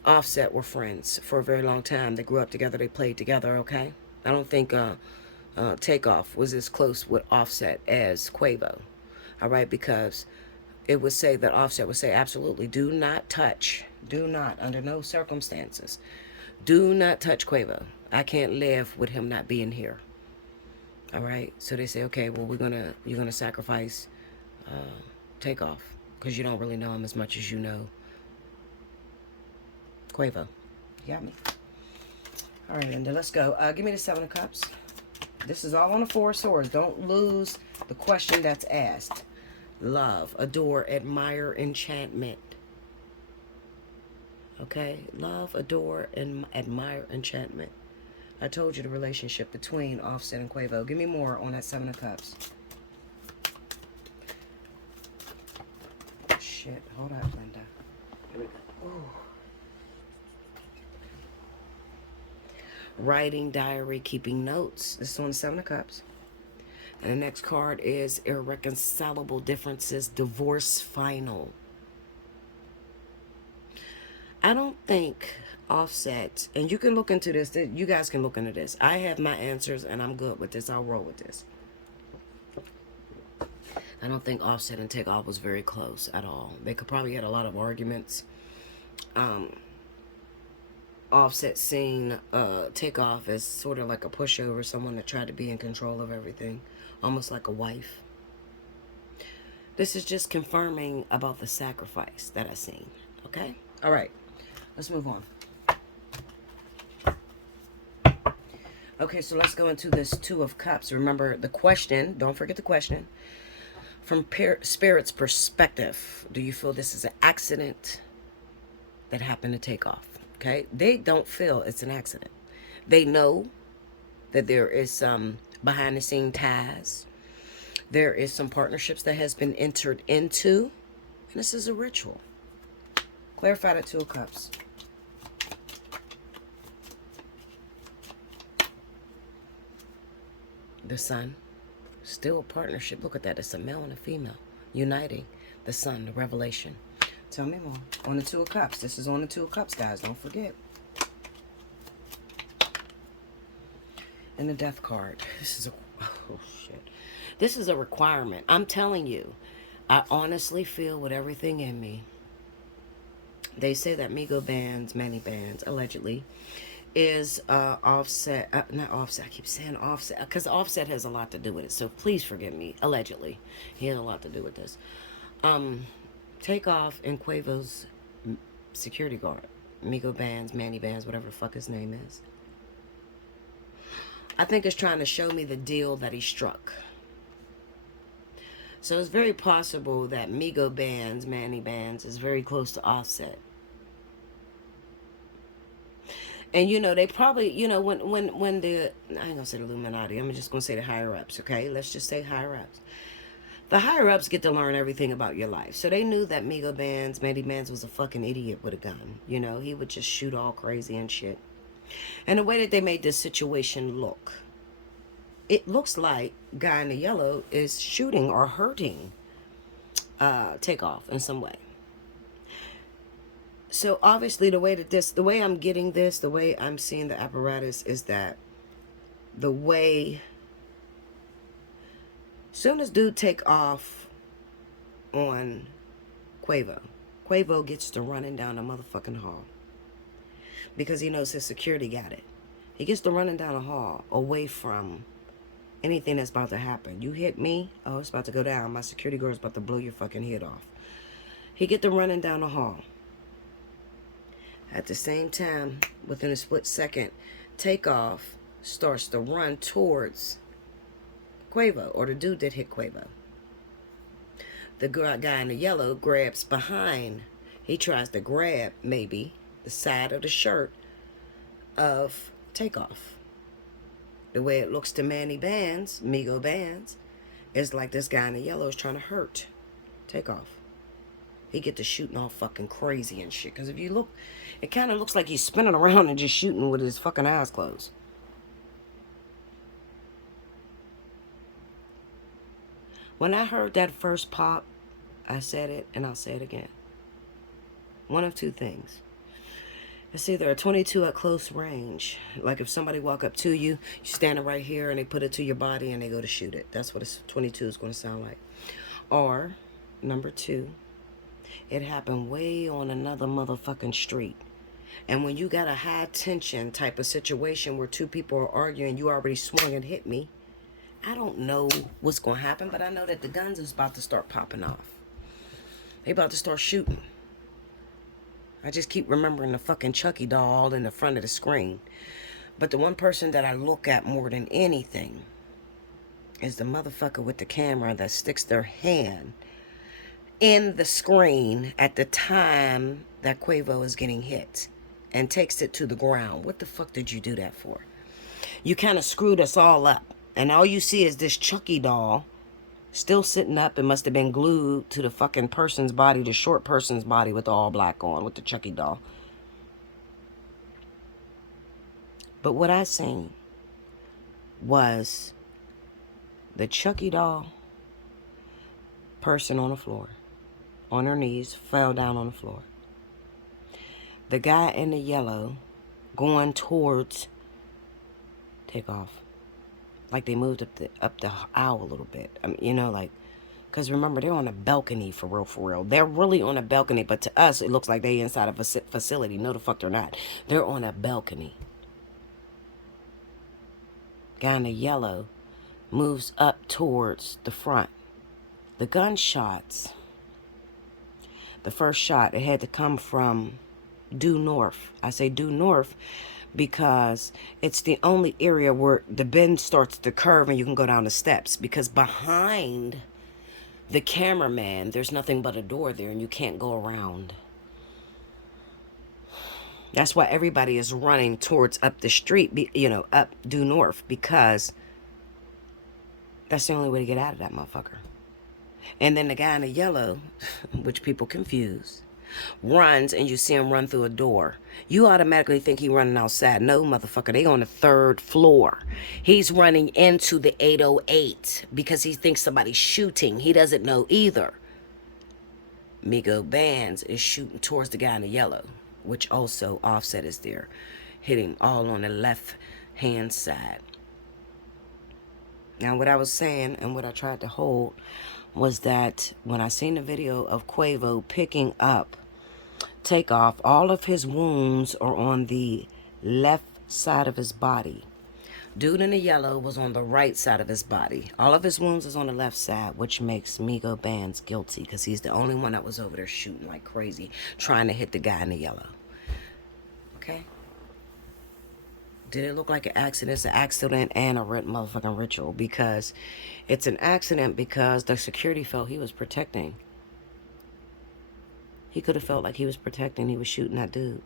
Offset were friends for a very long time. They grew up together. They played together, okay? I don't think Takeoff was as close with Offset as Quavo, all right? Because it would say that Offset would say, absolutely, do not touch. Do not, under no circumstances. Do not touch Quavo. I can't live with him not being here. All right? So they say, okay, well, you're gonna sacrifice Takeoff because you don't really know him as much as you know Quavo. You got me? All right, Linda, let's go. Give me the Seven of Cups. This is all on the Four of Swords. Don't lose the question that's asked. Love, adore, admire, enchantment. Okay? Love, adore, and admire, enchantment. I told you the relationship between Offset and Quavo. Give me more on that Seven of Cups. Shit. Hold up, Linda. Here we go. Ooh. Writing, diary, keeping notes. This is on the Seven of Cups. And the next card is irreconcilable differences, divorce final. I don't think Offset, and you can look into this, you guys can look into this. I have my answers and I'm good with this. I'll roll with this. I don't think Offset and Takeoff was very close at all. They could probably had a lot of arguments. Offset seen Takeoff as sort of like a pushover, someone that tried to be in control of everything, almost like a wife. This is just confirming about the sacrifice that I seen. Okay? All right. Let's move on. Okay, so let's go into this Two of Cups. Remember the question. Don't forget the question. From Spirit's perspective, do you feel this is an accident that happened to take off? Okay? They don't feel it's an accident. They know that there is some behind the scene ties. There is some partnerships that has been entered into. And this is a ritual. Clarify the Two of Cups. The Sun. Still a partnership. Look at that. It's a male and a female uniting. The Sun, the revelation. Tell me more. On the Two of Cups. This is on the Two of Cups, guys. Don't forget. And the Death card. This is a... Oh, shit. This is a requirement. I'm telling you. I honestly feel with everything in me. They say that Migo Bands, Manny Bands, allegedly, is Offset, not Offset, I keep saying Offset, because Offset has a lot to do with it, so please forgive me, allegedly. He has a lot to do with this. Takeoff and Quavo's security guard, Migo Bands, Manny Bands, whatever the fuck his name is. I think it's trying to show me the deal that he struck. So it's very possible that Migo Bands, Manny Bands, is very close to Offset. And, you know, they probably, you know, when the, I ain't gonna say the Illuminati, I'm just gonna say the higher ups, okay? Let's just say higher ups. The higher ups get to learn everything about your life. So they knew that Migo Bands, Manny Bands was a fucking idiot with a gun. You know, he would just shoot all crazy and shit. And the way that they made this situation look, it looks like guy in the yellow is shooting or hurting Takeoff in some way. So obviously the way I'm getting this, the way I'm seeing the apparatus is that the way, soon as dude take off on Quavo gets to running down the motherfucking hall because he knows his security got it. He gets to running down the hall away from anything that's about to happen. You hit me, oh, it's about to go down. My security guard's about to blow your fucking head off. He get to running down the hall. At the same time, within a split second, Takeoff starts to run towards Quavo, or the dude that hit Quavo. The guy in the yellow grabs behind. He tries to grab, maybe, the side of the shirt of Takeoff. The way it looks to Manny Bands, Migo Bands, is like this guy in the yellow is trying to hurt Takeoff. He get to shooting all fucking crazy and shit. Because if you look, it kind of looks like he's spinning around and just shooting with his fucking eyes closed. When I heard that first pop, I said it and I'll say it again. One of two things. It's either a 22 at close range. Like if somebody walk up to you, you're standing right here and they put it to your body and they go to shoot it. That's what a 22 is going to sound like. Or, number two, it happened way on another motherfucking street. And when you got a high tension type of situation where two people are arguing, you already swung and hit me. I don't know what's going to happen, but I know that the guns is about to start popping off. They about to start shooting. I just keep remembering the fucking Chucky doll in the front of the screen. But the one person that I look at more than anything is the motherfucker with the camera that sticks their hand in the screen at the time that Quavo is getting hit and takes it to the ground. What the fuck did you do that for? You kind of screwed us all up. And all you see is this Chucky doll still sitting up. It must have been glued to the fucking person's body, the short person's body with the all black on, with the Chucky doll. But what I seen was the Chucky doll person on the floor, on her knees, fell down on the floor. The guy in the yellow going towards Takeoff. Like they moved up the aisle a little bit. You know, like, because remember, they're on a balcony for real, for real. They're really on a balcony, but to us, it looks like they inside of a facility. No, the fuck they're not. They're on a balcony. Guy in the yellow moves up towards the front. The gunshots, the first shot, it had to come from due north. I say due north because it's the only area where the bend starts to curve and you can go down the steps, because behind the cameraman there's nothing but a door there and you can't go around. That's why everybody is running towards up the street, you know, up due north, because that's the only way to get out of that motherfucker. And then the guy in the yellow, which people confuse, runs, and you see him run through a door. You automatically think he running outside. No, motherfucker, they on the 3rd floor. He's running into the 808 because he thinks somebody's shooting. He doesn't know either. Migo Bands is shooting towards the guy in the yellow, which also Offset is there, hitting all on the left hand side. Now, what I was saying and what I tried to hold was that when I seen the video of Quavo picking up Takeoff, all of his wounds are on the left side of his body. Dude in the yellow was on the right side of his body. All of his wounds is on the left side, which makes Migo Bands guilty because he's the only one that was over there shooting like crazy, trying to hit the guy in the yellow. Okay? Did it look like an accident? It's an accident and a motherfucking ritual, because it's an accident because the security felt he was protecting. He could have felt like he was protecting. He was shooting that dude.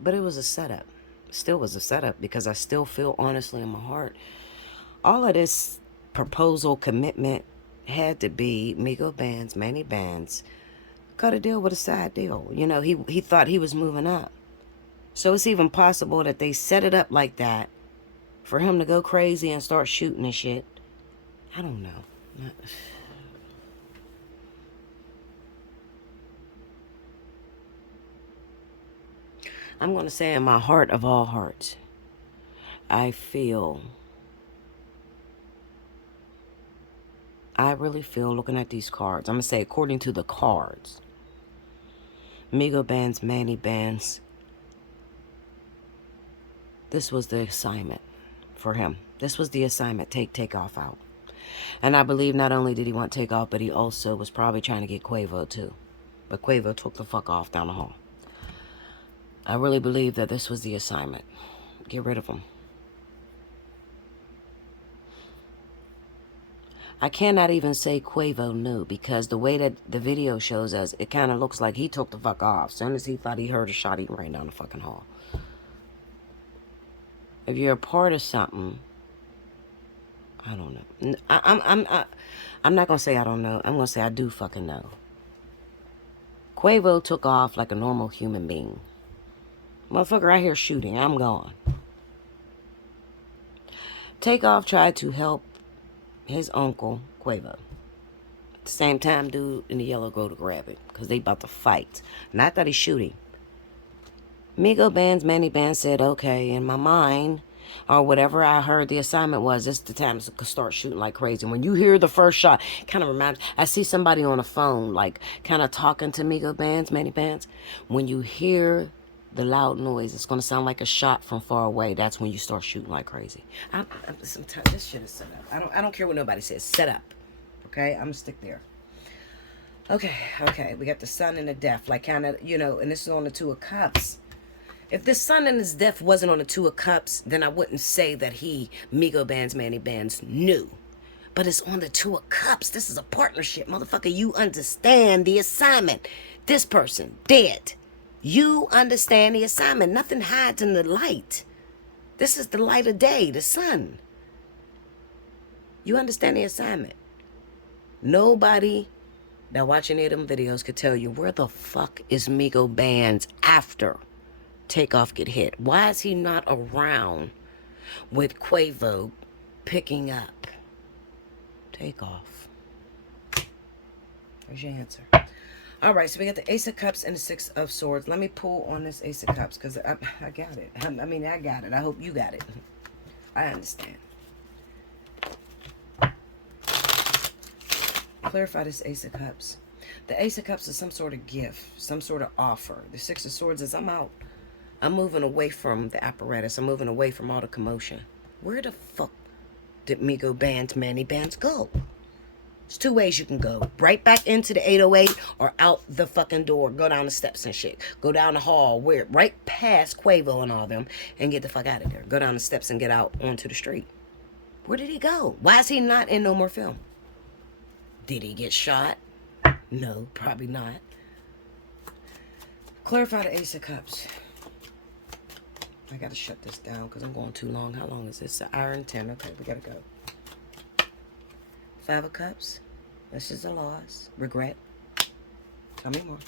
But it was a setup. Still was a setup, because I still feel honestly in my heart, all of this proposal commitment had to be Migo Bands, Manny Bands, got to deal with a side deal. You know, he thought he was moving up. So it's even possible that they set it up like that for him to go crazy and start shooting and shit. I don't know. I'm going to say in my heart of all hearts, I really feel, looking at these cards, I'm going to say according to the cards, Migo Bands, Manny Bands, this was the assignment for him. This was the assignment, take Takeoff out. And I believe not only did he want Takeoff, but he also was probably trying to get Quavo too. But Quavo took the fuck off down the hall. I really believe that this was the assignment. Get rid of him. I cannot even say Quavo knew, because the way that the video shows us, it kind of looks like he took the fuck off. As soon as he thought he heard a shot, he ran down the fucking hall. If you're a part of something, I don't know. I'm not going to say I don't know. I'm going to say I do fucking know. Quavo took off like a normal human being. Motherfucker out here shooting. I'm gone. Takeoff tried to help his uncle, Quavo. At the same time, dude in the yellow go to grab it, because they about to fight. Not that he's shooting. Migo Bands, Manny Bands said, okay, in my mind, or whatever I heard the assignment was, this is the time to start shooting like crazy. When you hear the first shot, kind of reminds, I see somebody on the phone, like, kind of talking to Migo Bands, Manny Bands. When you hear the loud noise, it's going to sound like a shot from far away. That's when you start shooting like crazy. Sometimes this shit is set up. I don't care what nobody says. Set up. Okay? I'm going to stick there. Okay. We got the Sun and the Death. Like, kind of, you know, and this is on the Two of Cups. If the Sun and his Death wasn't on the Two of Cups, then I wouldn't say that Migo Bands, Manny Bands, knew. But it's on the Two of Cups. This is a partnership. Motherfucker, you understand the assignment. This person, dead. You understand the assignment. Nothing hides in the light. This is the light of day, the sun. You understand the assignment. Nobody that watching any of them videos could tell you, where the fuck is Migo Bands after Takeoff get hit? Why is he not around with Quavo picking up Takeoff? There's your answer. All right, so we got the Ace of Cups and the Six of Swords. Let me pull on this Ace of Cups, because I got it. I got it. I hope you got it. I understand. Clarify this Ace of Cups. The Ace of Cups is some sort of gift, some sort of offer. The Six of Swords is, I'm out. I'm moving away from the apparatus. I'm moving away from all the commotion. Where the fuck? did Migo Bands, Manny Bands go? There's two ways you can go. Right back into the 808 or out the fucking door. Go down the steps and shit. Go down the hall. Right past Quavo and all them and get the fuck out of there. Go down the steps and get out onto the street. Where did he go? Why is he not in no more film? Did he get shot? No, probably not. Clarify the Ace of Cups. I gotta shut this down because I'm going too long. How long is this? An hour and 10. Okay, we gotta go. 5 of Cups. This is a loss. Regret. Tell me more.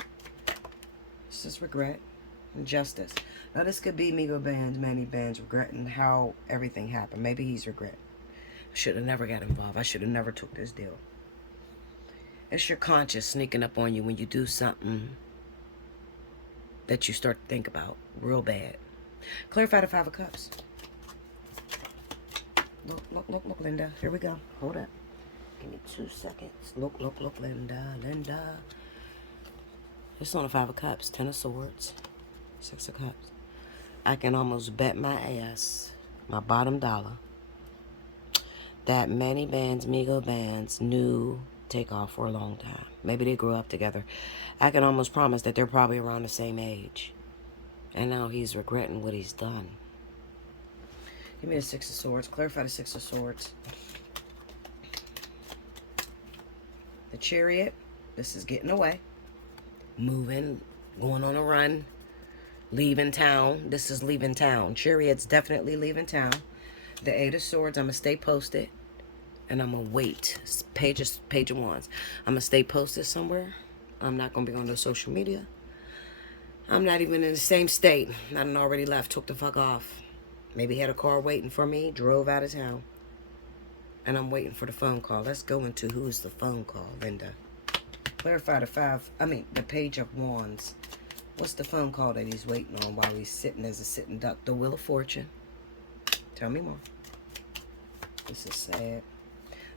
This is regret and justice. Now this could be Migo Bands, Manny Bands regretting how everything happened. Maybe he's regret. I should have never got involved. I should have never took this deal. It's your conscience sneaking up on you when you do something that you start to think about real bad. Clarify the 5 of Cups. Look, Linda. Here we go. Hold up. Give me 2 seconds. Look, Linda. It's on the 5 of Cups. 10 of Swords. 6 of Cups. I can almost bet my ass, my bottom dollar, that Manny Bands, Migo Bands knew Takeoff for a long time. Maybe they grew up together. I can almost promise that they're probably around the same age. And now he's regretting what he's done. Give me the 6 of Swords. Clarify the 6 of Swords. The Chariot. This is getting away. Moving. Going on a run. Leaving town. This is leaving town. Chariot's definitely leaving town. The 8 of Swords. I'm going to stay posted. And I'm going to wait. Page of Wands. I'm going to stay posted somewhere. I'm not going to be on the social media. I'm not even in the same state. I done already left. Took the fuck off. Maybe had a car waiting for me. Drove out of town. And I'm waiting for the phone call. Let's go into who's the phone call, Linda. Clarify the Page of Wands. What's the phone call that he's waiting on while he's sitting as a sitting duck? The Wheel of Fortune. Tell me more. This is sad.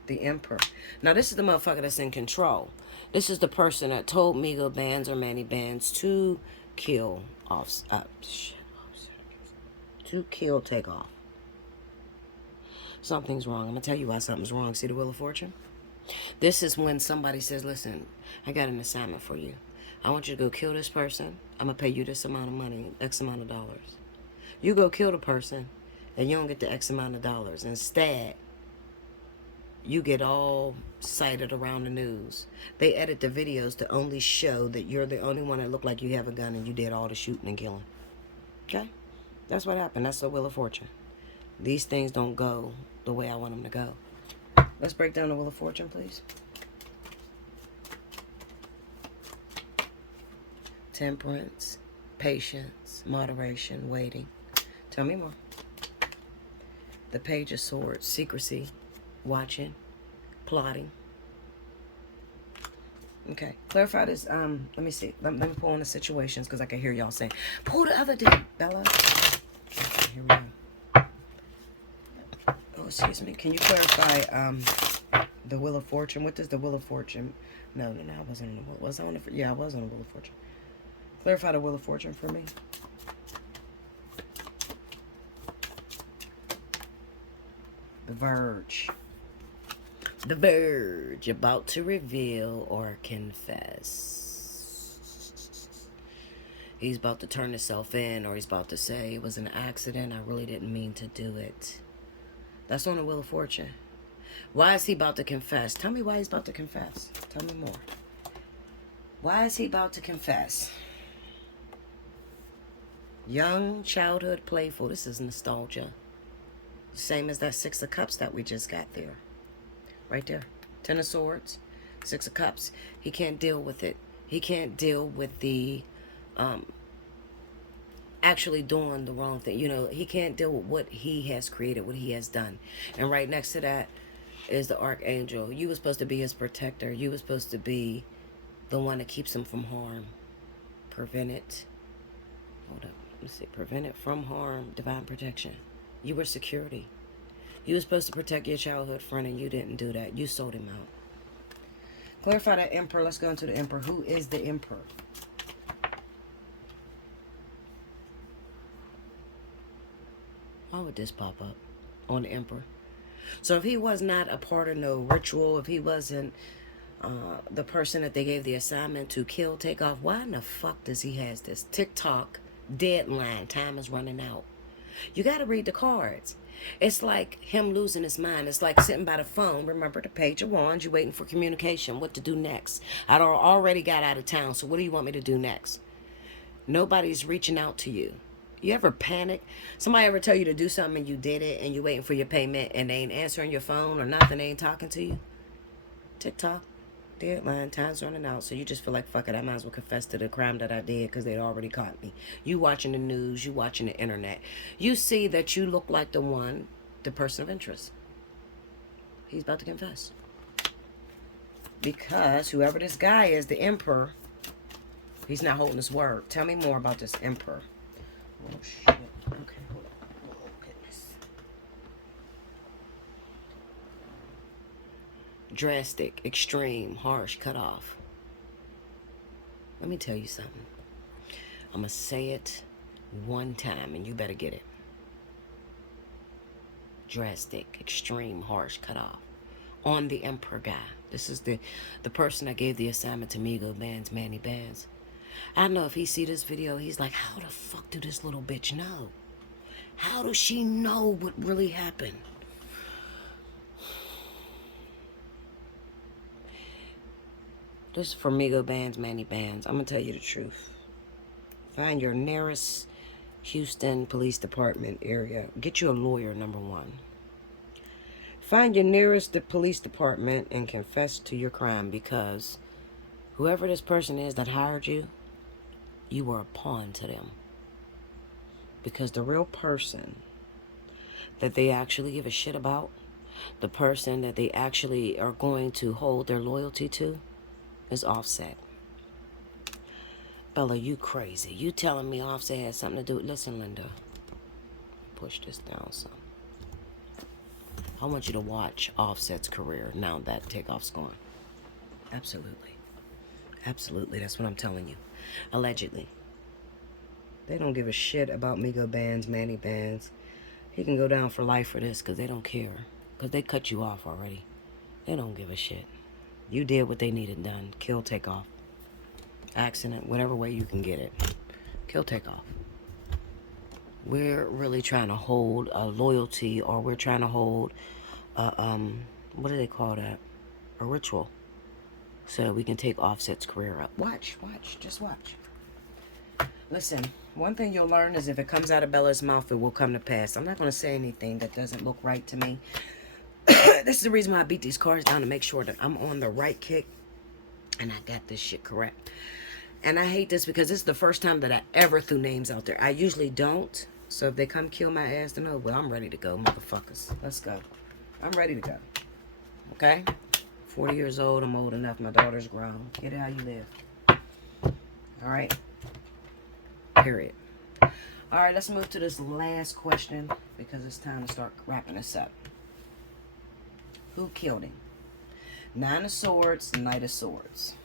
The Emperor. Now, this is the motherfucker that's in control. This is the person that told Migo Bands or Manny Bands to kill Takeoff. Something's wrong. I'm going to tell you why something's wrong. See the Wheel of Fortune? This is when somebody says, listen, I got an assignment for you. I want you to go kill this person. I'm going to pay you this amount of money, X amount of dollars. You go kill the person, and you don't get the X amount of dollars. Instead, you get all cited around the news. They edit the videos to only show that you're the only one that look like you have a gun and you did all the shooting and killing. Okay? That's what happened. That's the Wheel of Fortune. These things don't go the way I want them to go. Let's break down the Wheel of Fortune, please. Temperance, patience, moderation, waiting. Tell me more. The Page of Swords, secrecy, watching, plotting. Okay, clarify this. Let me see. Let me pull on the situations because I can hear y'all saying, pull the other deck, Bella. Okay, here we go. Oh, excuse me. Can you clarify the Wheel of Fortune? What does the Wheel of Fortune? No, I wasn't on the Wheel. Was I on the? Yeah, I was on the Wheel of Fortune. Clarify the Wheel of Fortune for me. The Verge. The Verge, about to reveal or confess. He's about to turn himself in, or he's about to say it was an accident. I really didn't mean to do it. That's on the Wheel of Fortune. Why is he about to confess? Tell me why he's about to confess. Tell me more. Why is he about to confess? Young, childhood, playful. This is nostalgia. Same as that 6 of Cups that we just got there. Right there. 10 of Swords. 6 of Cups. He can't deal with it. He can't deal with the actually doing the wrong thing. You know, he can't deal with what he has created, what he has done. And right next to that is the Archangel. You were supposed to be his protector. You were supposed to be the one that keeps him from harm. Prevent it. Hold up. Let's see. Prevent it from harm. Divine protection. You were security. You were supposed to protect your childhood friend and you didn't do that. You sold him out. Clarify that Emperor. Let's go into the Emperor. Who is the Emperor? How would this pop up on the Emperor? So if he was not a part of no ritual, if he wasn't the person that they gave the assignment to kill Takeoff, why in the fuck does he has this TikTok deadline? Time is running out. You got to read the cards. It's like him losing his mind. It's like sitting by the phone. Remember the page of wands. You're waiting for communication. What to do next? I already got out of town, so what do you want me to do next? Nobody's reaching out to you. You ever panic? Somebody ever tell you to do something and you did it and you're waiting for your payment and they ain't answering your phone or nothing, they ain't talking to you? TikTok, deadline, time's running out. So you just feel like, fuck it, I might as well confess to the crime that I did because they already caught me. You watching the news, you watching the internet. You see that you look like the person of interest. He's about to confess. Because whoever this guy is, the emperor, he's not holding his word. Tell me more about this emperor. Oh, shit. Okay, hold on. Oh, goodness. Drastic, extreme, harsh, cut off. Let me tell you something. I'm going to say it one time, and you better get it. Drastic, extreme, harsh, cut off. On the emperor guy. This is the person I gave the assignment to Migo Bands, Manny Bands. I know if he see this video, he's like, how the fuck do this little bitch know? How does she know what really happened? This is for Migo Bands, Manny Bands. I'm going to tell you the truth. Find your nearest Houston Police Department area. Get you a lawyer, number one. Find your nearest police department and confess to your crime, because whoever this person is that hired you, you were a pawn to them. Because the real person that they actually give a shit about, the person that they actually are going to hold their loyalty to, is Offset. Bella, you crazy. You telling me Offset has something to do with... Listen, Linda. Push this down some. I want you to watch Offset's career now that Takeoff's gone. Absolutely. Absolutely. That's what I'm telling you. Allegedly. They don't give a shit about Migo Bands, Manny Bands. He can go down for life for this because they don't care. Because they cut you off already. They don't give a shit. You did what they needed done. Kill Takeoff. Accident, whatever way you can get it. Kill Takeoff. We're really trying to hold a loyalty, or we're trying to hold what do they call that? A ritual. So that we can take Offset's career up. Watch, just watch. Listen, one thing you'll learn is if it comes out of Bella's mouth, it will come to pass. I'm not going to say anything that doesn't look right to me. This is the reason why I beat these cards down, to make sure that I'm on the right kick and I got this shit correct. And I hate this because this is the first time that I ever threw names out there. I usually don't. So if they come kill my ass, then oh, well, I'm ready to go, motherfuckers. Let's go. I'm ready to go. Okay? 40 years old. I'm old enough. My daughter's grown. Get it how you live. All right? Period. All right, let's move to this last question because it's time to start wrapping this up. Who killed him? 9 of Swords, Knight of Swords.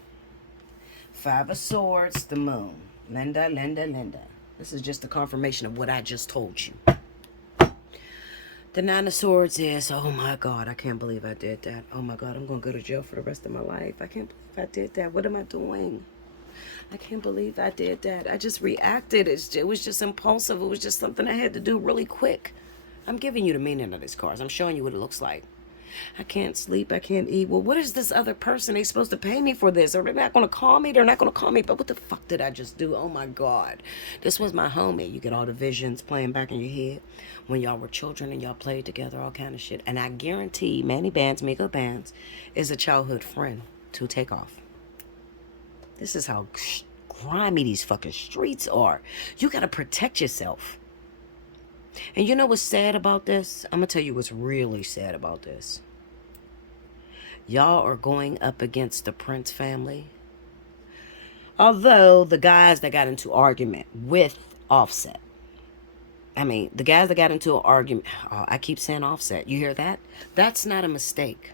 5 of Swords, the Moon. Linda. This is just a confirmation of what I just told you. The 9 of Swords is, oh my God, I can't believe I did that. Oh my God, I'm going to go to jail for the rest of my life. I can't believe I did that. What am I doing? I can't believe I did that. I just reacted. It was just impulsive. It was just something I had to do really quick. I'm giving you the meaning of these cards. I'm showing you what it looks like. I can't sleep. I can't eat. Well, what is this other person? They supposed to pay me for this. Or they're not going to call me. They're not going to call me. But what the fuck did I just do? Oh, my God. This was my homie. You get all the visions playing back in your head when y'all were children and y'all played together, all kind of shit. And I guarantee Manny Bands, Migo Bands, is a childhood friend to Takeoff. This is how grimy these fucking streets are. You got to protect yourself. And you know what's sad about this? I'm going to tell you what's really sad about this. Y'all are going up against the Prince family. Although the guys that got into argument with Offset. I mean, the guys that got into an argument. Oh, I keep saying Offset. You hear that? That's not a mistake.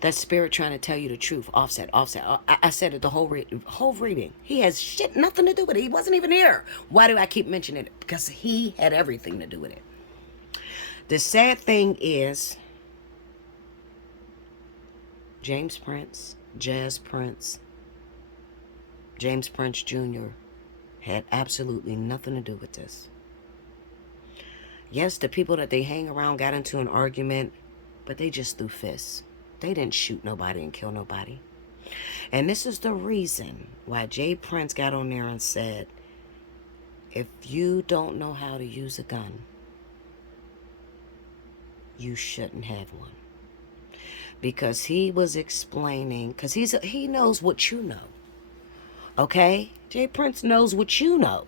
That's spirit trying to tell you the truth. Offset. I said it the whole reading. He has shit, nothing to do with it. He wasn't even here. Why do I keep mentioning it? Because he had everything to do with it. The sad thing is, James Prince, Jazz Prince, James Prince Jr. had absolutely nothing to do with this. Yes, the people that they hang around got into an argument, but they just threw fists. They didn't shoot nobody and kill nobody. And this is the reason why Jay Prince got on there and said, if you don't know how to use a gun, you shouldn't have one. Because he was explaining, because he knows what you know. Okay? Jay Prince knows what you know.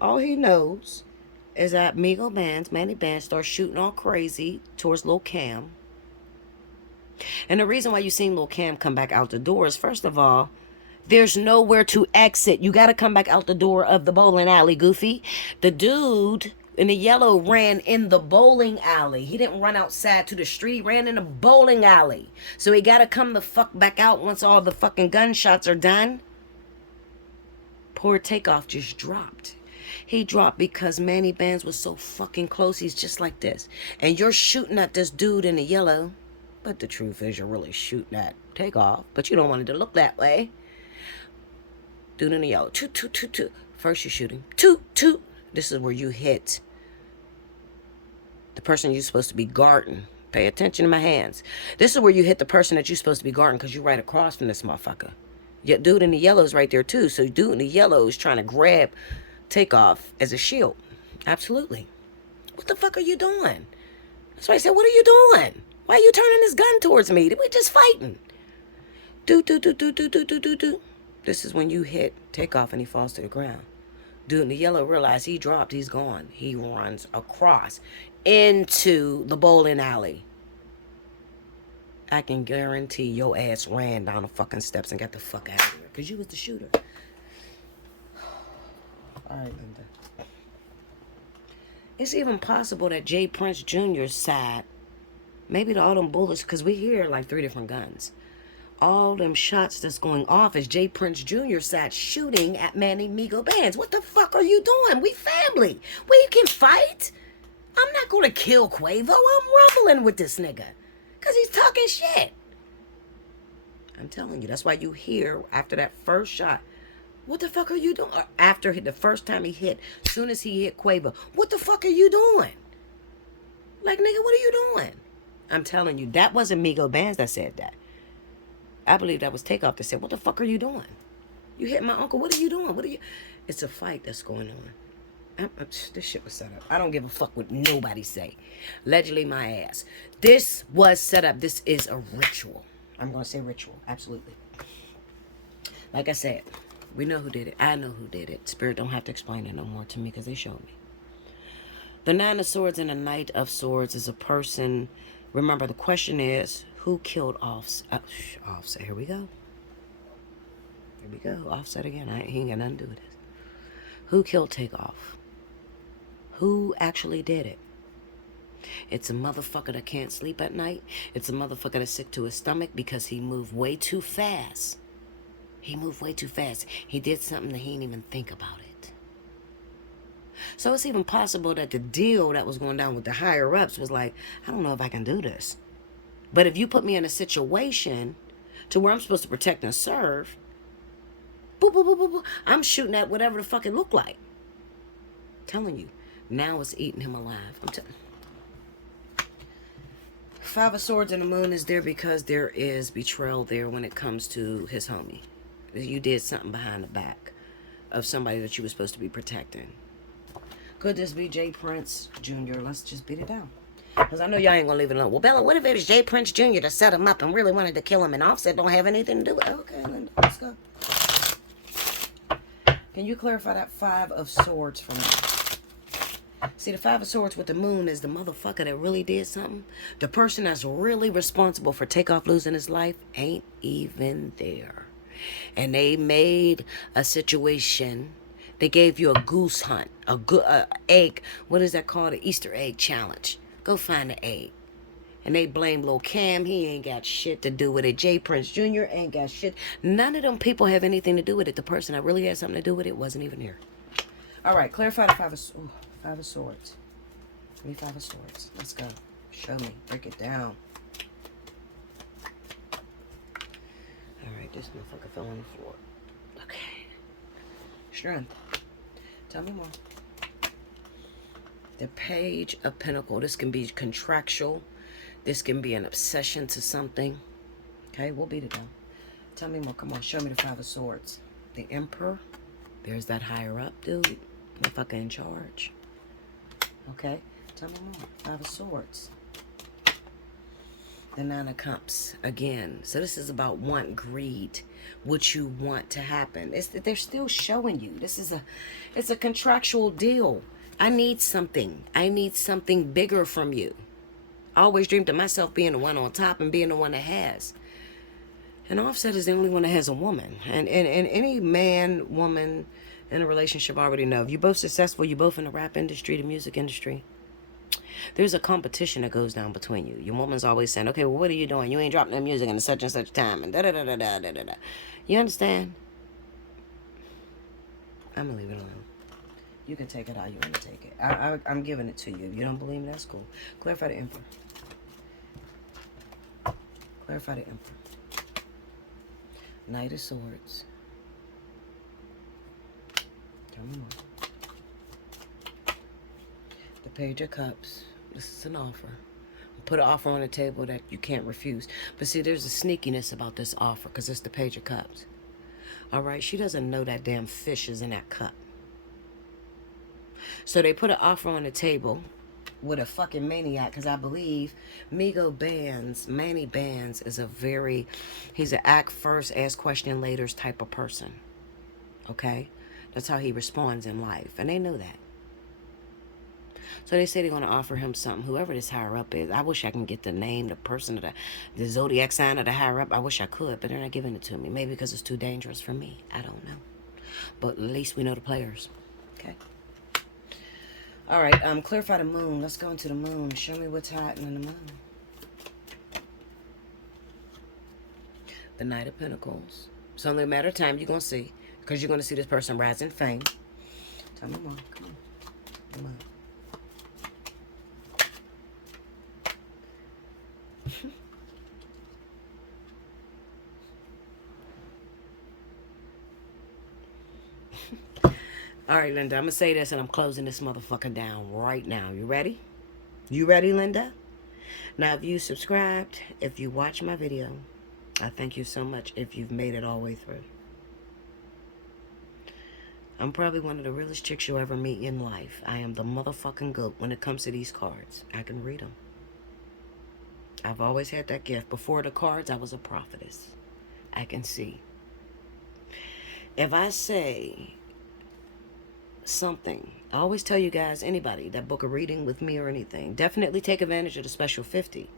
All he knows is that Manny Bands starts shooting all crazy towards Lil Cam. And the reason why you seen Lil Cam come back out the door is, first of all, there's nowhere to exit. You got to come back out the door of the bowling alley, Goofy. The dude in the yellow ran in the bowling alley. He didn't run outside to the street. He ran in the bowling alley. So he got to come the fuck back out once all the fucking gunshots are done. Poor Takeoff just dropped. He dropped because Manny Bands was so fucking close. He's just like this. And you're shooting at this dude in the yellow. But the truth is, you're really shooting at Takeoff. But you don't want it to look that way. Dude in the yellow. Toot, toot, toot, toot. First you're shooting. Toot, toot. This is where you hit the person you're supposed to be guarding. Pay attention to my hands. This is where you hit the person that you're supposed to be guarding, because you're right across from this motherfucker. Yet dude in the yellow is right there too. So dude in the yellow is trying to grab Takeoff as a shield. Absolutely. What the fuck are you doing? That's why I said, what are you doing? Why are you turning this gun towards me? We're just fighting. Do. This is when you hit Takeoff and he falls to the ground. Dude in the yellow realized he dropped. He's gone. He runs across into the bowling alley. I can guarantee your ass ran down the fucking steps and got the fuck out of here, because you was the shooter. All right, Linda. It's even possible that Jay Prince Jr.'s side, maybe all them bullets, because we hear like 3 different guns. All them shots that's going off is Jay Prince Jr.'s side shooting at Manny Bands. What the fuck are you doing? We family. We can fight. I'm not going to kill Quavo. I'm rumbling with this nigga, because he's talking shit. I'm telling you, that's why you hear after that first shot, what the fuck are you doing? Or after the first time he hit, soon as he hit Quavo, what the fuck are you doing? Like, nigga, what are you doing? I'm telling you, that wasn't Migo Bands that said that. I believe that was Takeoff that said, what the fuck are you doing? You hit my uncle. What are you doing? What are you? It's a fight that's going on. This shit was set up. I don't give a fuck what nobody say. Allegedly my ass. This was set up. This is a ritual. I'm going to say ritual. Absolutely. Like I said, we know who did it. I know who did it. Spirit don't have to explain it no more to me, because they showed me. The Nine of Swords and the Knight of Swords is a person. Remember, the question is, who killed Offset? Offset. Here we go. Here we go. Offset again. He ain't got nothing to do with this. Who killed Takeoff? Who actually did it? It's a motherfucker that can't sleep at night. It's a motherfucker that's sick to his stomach because he moved way too fast. He moved way too fast. He did something that he didn't even think about it. So it's even possible that the deal that was going down with the higher ups was like, I don't know if I can do this. But if you put me in a situation to where I'm supposed to protect and serve, boop, boop, boop, boop, boop, I'm shooting at whatever the fuck it looked like. I'm telling you, now it's eating him alive. Five of Swords and the Moon is there because there is betrayal there when it comes to his homie. You did something behind the back of somebody that you were supposed to be protecting. Could this be Jay Prince Jr.? Let's just beat it down. Because I know y'all ain't going to leave it alone. Well, Bella, what if it was Jay Prince Jr. that set him up and really wanted to kill him, and Offset don't have anything to do with it? Okay, Linda, let's go. Can you clarify that Five of Swords for me? See, the Five of Swords with the Moon is the motherfucker that really did something. The person that's really responsible for Takeoff losing his life ain't even there. And they made a situation. They gave you a goose hunt, a egg. What is that called? An Easter egg challenge. Go find the egg. And they blame Lil Cam. He ain't got shit to do with it. Jay Prince Jr. ain't got shit. None of them people have anything to do with it. The person that really had something to do with it wasn't even here. All right, clarify the Five of Swords. Give me Five of Swords. Let's go. Show me. Break it down. Alright, this motherfucker fell on the floor. Okay. Strength. Tell me more. The Page of Pentacles. This can be contractual. This can be an obsession to something. Okay, we'll beat it down. Tell me more. Come on, show me the Five of Swords. The Emperor. There's that higher up dude. Motherfucker in charge. Okay, tell me more. Five of Swords. The Nine of Cups. Again, so this is about greed. What you want to happen. They're still showing you. It's a contractual deal. I need something. I need something bigger from you. I always dreamed of myself being the one on top and being the one that has. And Offset is the only one that has a woman. And any man, woman in a relationship already know. If you're both successful, you're both in the rap industry, the music industry, there's a competition that goes down between you. Your woman's always saying, okay, well, what are you doing? You ain't dropping no music in such and such time. And da-da-da-da-da-da-da. You understand? I'm going to leave it alone. You can take it how you want to take it. I'm giving it to you. If you don't believe me, that's cool. Clarify the Emperor. Clarify the Emperor. Knight of Swords. Tell me more. The Page of Cups. This is an offer. Put an offer on the table that you can't refuse. But see, there's a sneakiness about this offer because it's the Page of Cups. All right? She doesn't know that damn fish is in that cup. So they put an offer on the table with a fucking maniac, because I believe Manny Bands is he's an act first, ask question later type of person. Okay? That's how he responds in life. And they know that. So they say they're going to offer him something, whoever this higher up is. I wish I can get the name, the person, the zodiac sign of the higher up. I wish I could, but they're not giving it to me. Maybe because it's too dangerous for me. I don't know. But at least we know the players. Okay? All right, clarify the moon. Let's go into the moon. Show me what's happening in the moon. The Knight of Pentacles. It's only a matter of time you're going to see. Because you're going to see this person rise in fame. Tell me more. Come on. Come on. All right, Linda, I'm going to say this and I'm closing this motherfucker down right now. You ready? You ready, Linda? Now, if you subscribed, if you watch my video, I thank you so much if you've made it all the way through. I'm probably one of the realest chicks you'll ever meet in life. I am the motherfucking GOAT when it comes to these cards. I can read them. I've always had that gift. Before the cards, I was a prophetess. I can see. If I say something, I always tell you guys, anybody that book a reading with me or anything, definitely take advantage of the special 50.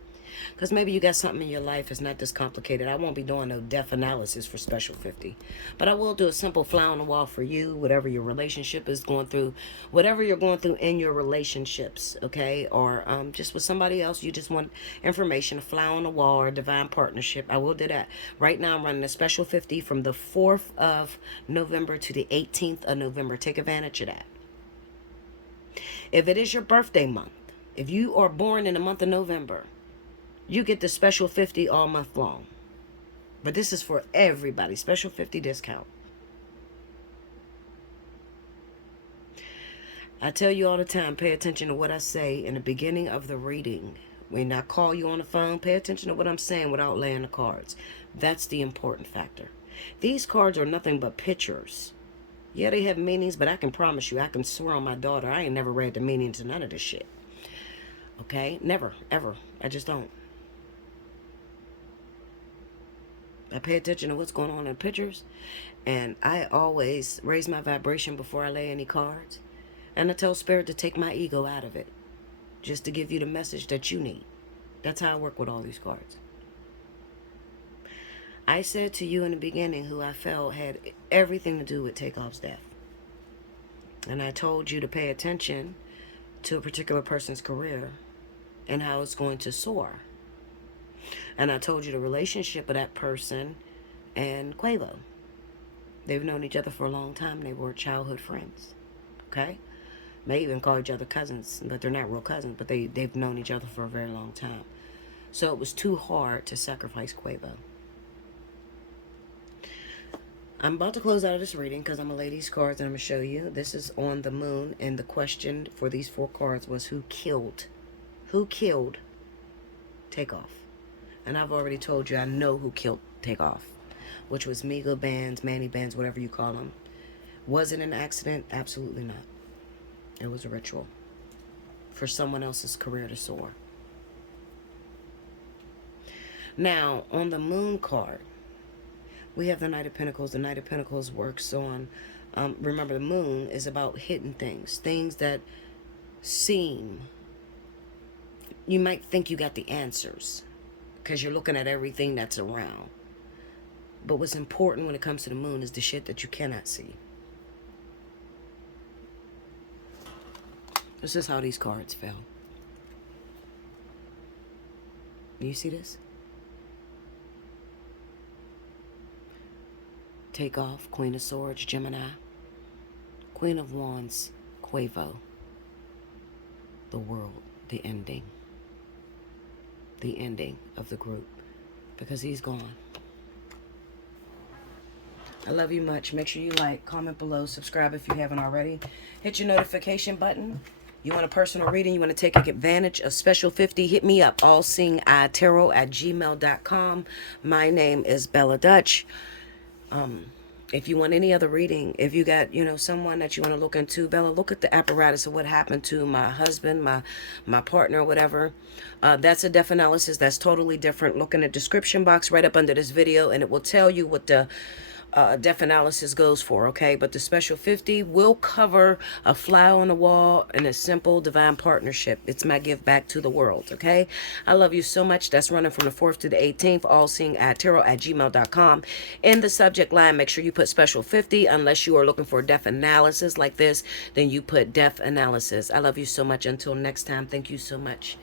Because maybe you got something in your life that's not this complicated. I won't be doing no depth analysis for special 50. But I will do a simple fly on the wall for you, whatever your relationship is going through, whatever you're going through in your relationships, okay? Or just with somebody else, you just want information, a fly on the wall or a divine partnership. I will do that. Right now, I'm running a special 50 from the 4th of November to the 18th of November. Take advantage of that. If it is your birthday month, if you are born in the month of November, you get the special 50 all month long. But this is for everybody. Special 50 discount. I tell you all the time, pay attention to what I say in the beginning of the reading. When I call you on the phone, pay attention to what I'm saying without laying the cards. That's the important factor. These cards are nothing but pictures. Yeah, they have meanings, but I can promise you, I can swear on my daughter, I ain't never read the meaning to none of this shit. Okay? Never, ever. I just don't. I pay attention to what's going on in the pictures, and I always raise my vibration before I lay any cards, and I tell Spirit to take my ego out of it, just to give you the message that you need. That's how I work with all these cards. I said to you in the beginning who I felt had everything to do with Takeoff's death, and I told you to pay attention to a particular person's career and how it's going to soar. And I told you the relationship of that person and Quavo. They've known each other for a long time. They were childhood friends. Okay? May even call each other cousins, but they're not real cousins, but they've known each other for a very long time. So it was too hard to sacrifice Quavo. I'm about to close out of this reading because I'm going to lay these cards and I'm going to show you. This is on the moon, and the question for these 4 cards was who killed Takeoff? And I've already told you I know who killed Takeoff, which was Migo bands, Manny bands, whatever you call them. Was it an accident? Absolutely not. It was a ritual for someone else's career to soar. Now, on the moon card, we have the Knight of Pentacles. The Knight of Pentacles works on, remember, the moon is about hidden things. Things that seem, you might think you got the answers because you're looking at everything that's around. But what's important when it comes to the moon is the shit that you cannot see. This is how these cards fell. Do you see this? Takeoff, Queen of Swords, Gemini. Queen of Wands, Quavo. The world, the ending. The ending of the group. Because he's gone. I love you much. Make sure you like, comment below, subscribe if you haven't already. Hit your notification button. You want a personal reading? You want to take advantage of Special 50? Hit me up, allseeingeyetarot@gmail.com. My name is Bella Dutch. If you want any other reading, if you got, someone that you want to look into, Bella, look at the apparatus of what happened to my husband, my partner, whatever. That's a death analysis. That's totally different. Look in the description box right up under this video, and it will tell you what the death analysis goes for, okay? But the Special 50 will cover a fly on the wall and a simple divine partnership. It's my gift back to the world, okay? I love you so much. That's running from the 4th to the 18th. allseeingeyetarot@gmail.com. In the subject line, make sure you put Special 50. Unless you are looking for a death analysis like this, then you put death analysis. I love you so much. Until next time, thank you so much.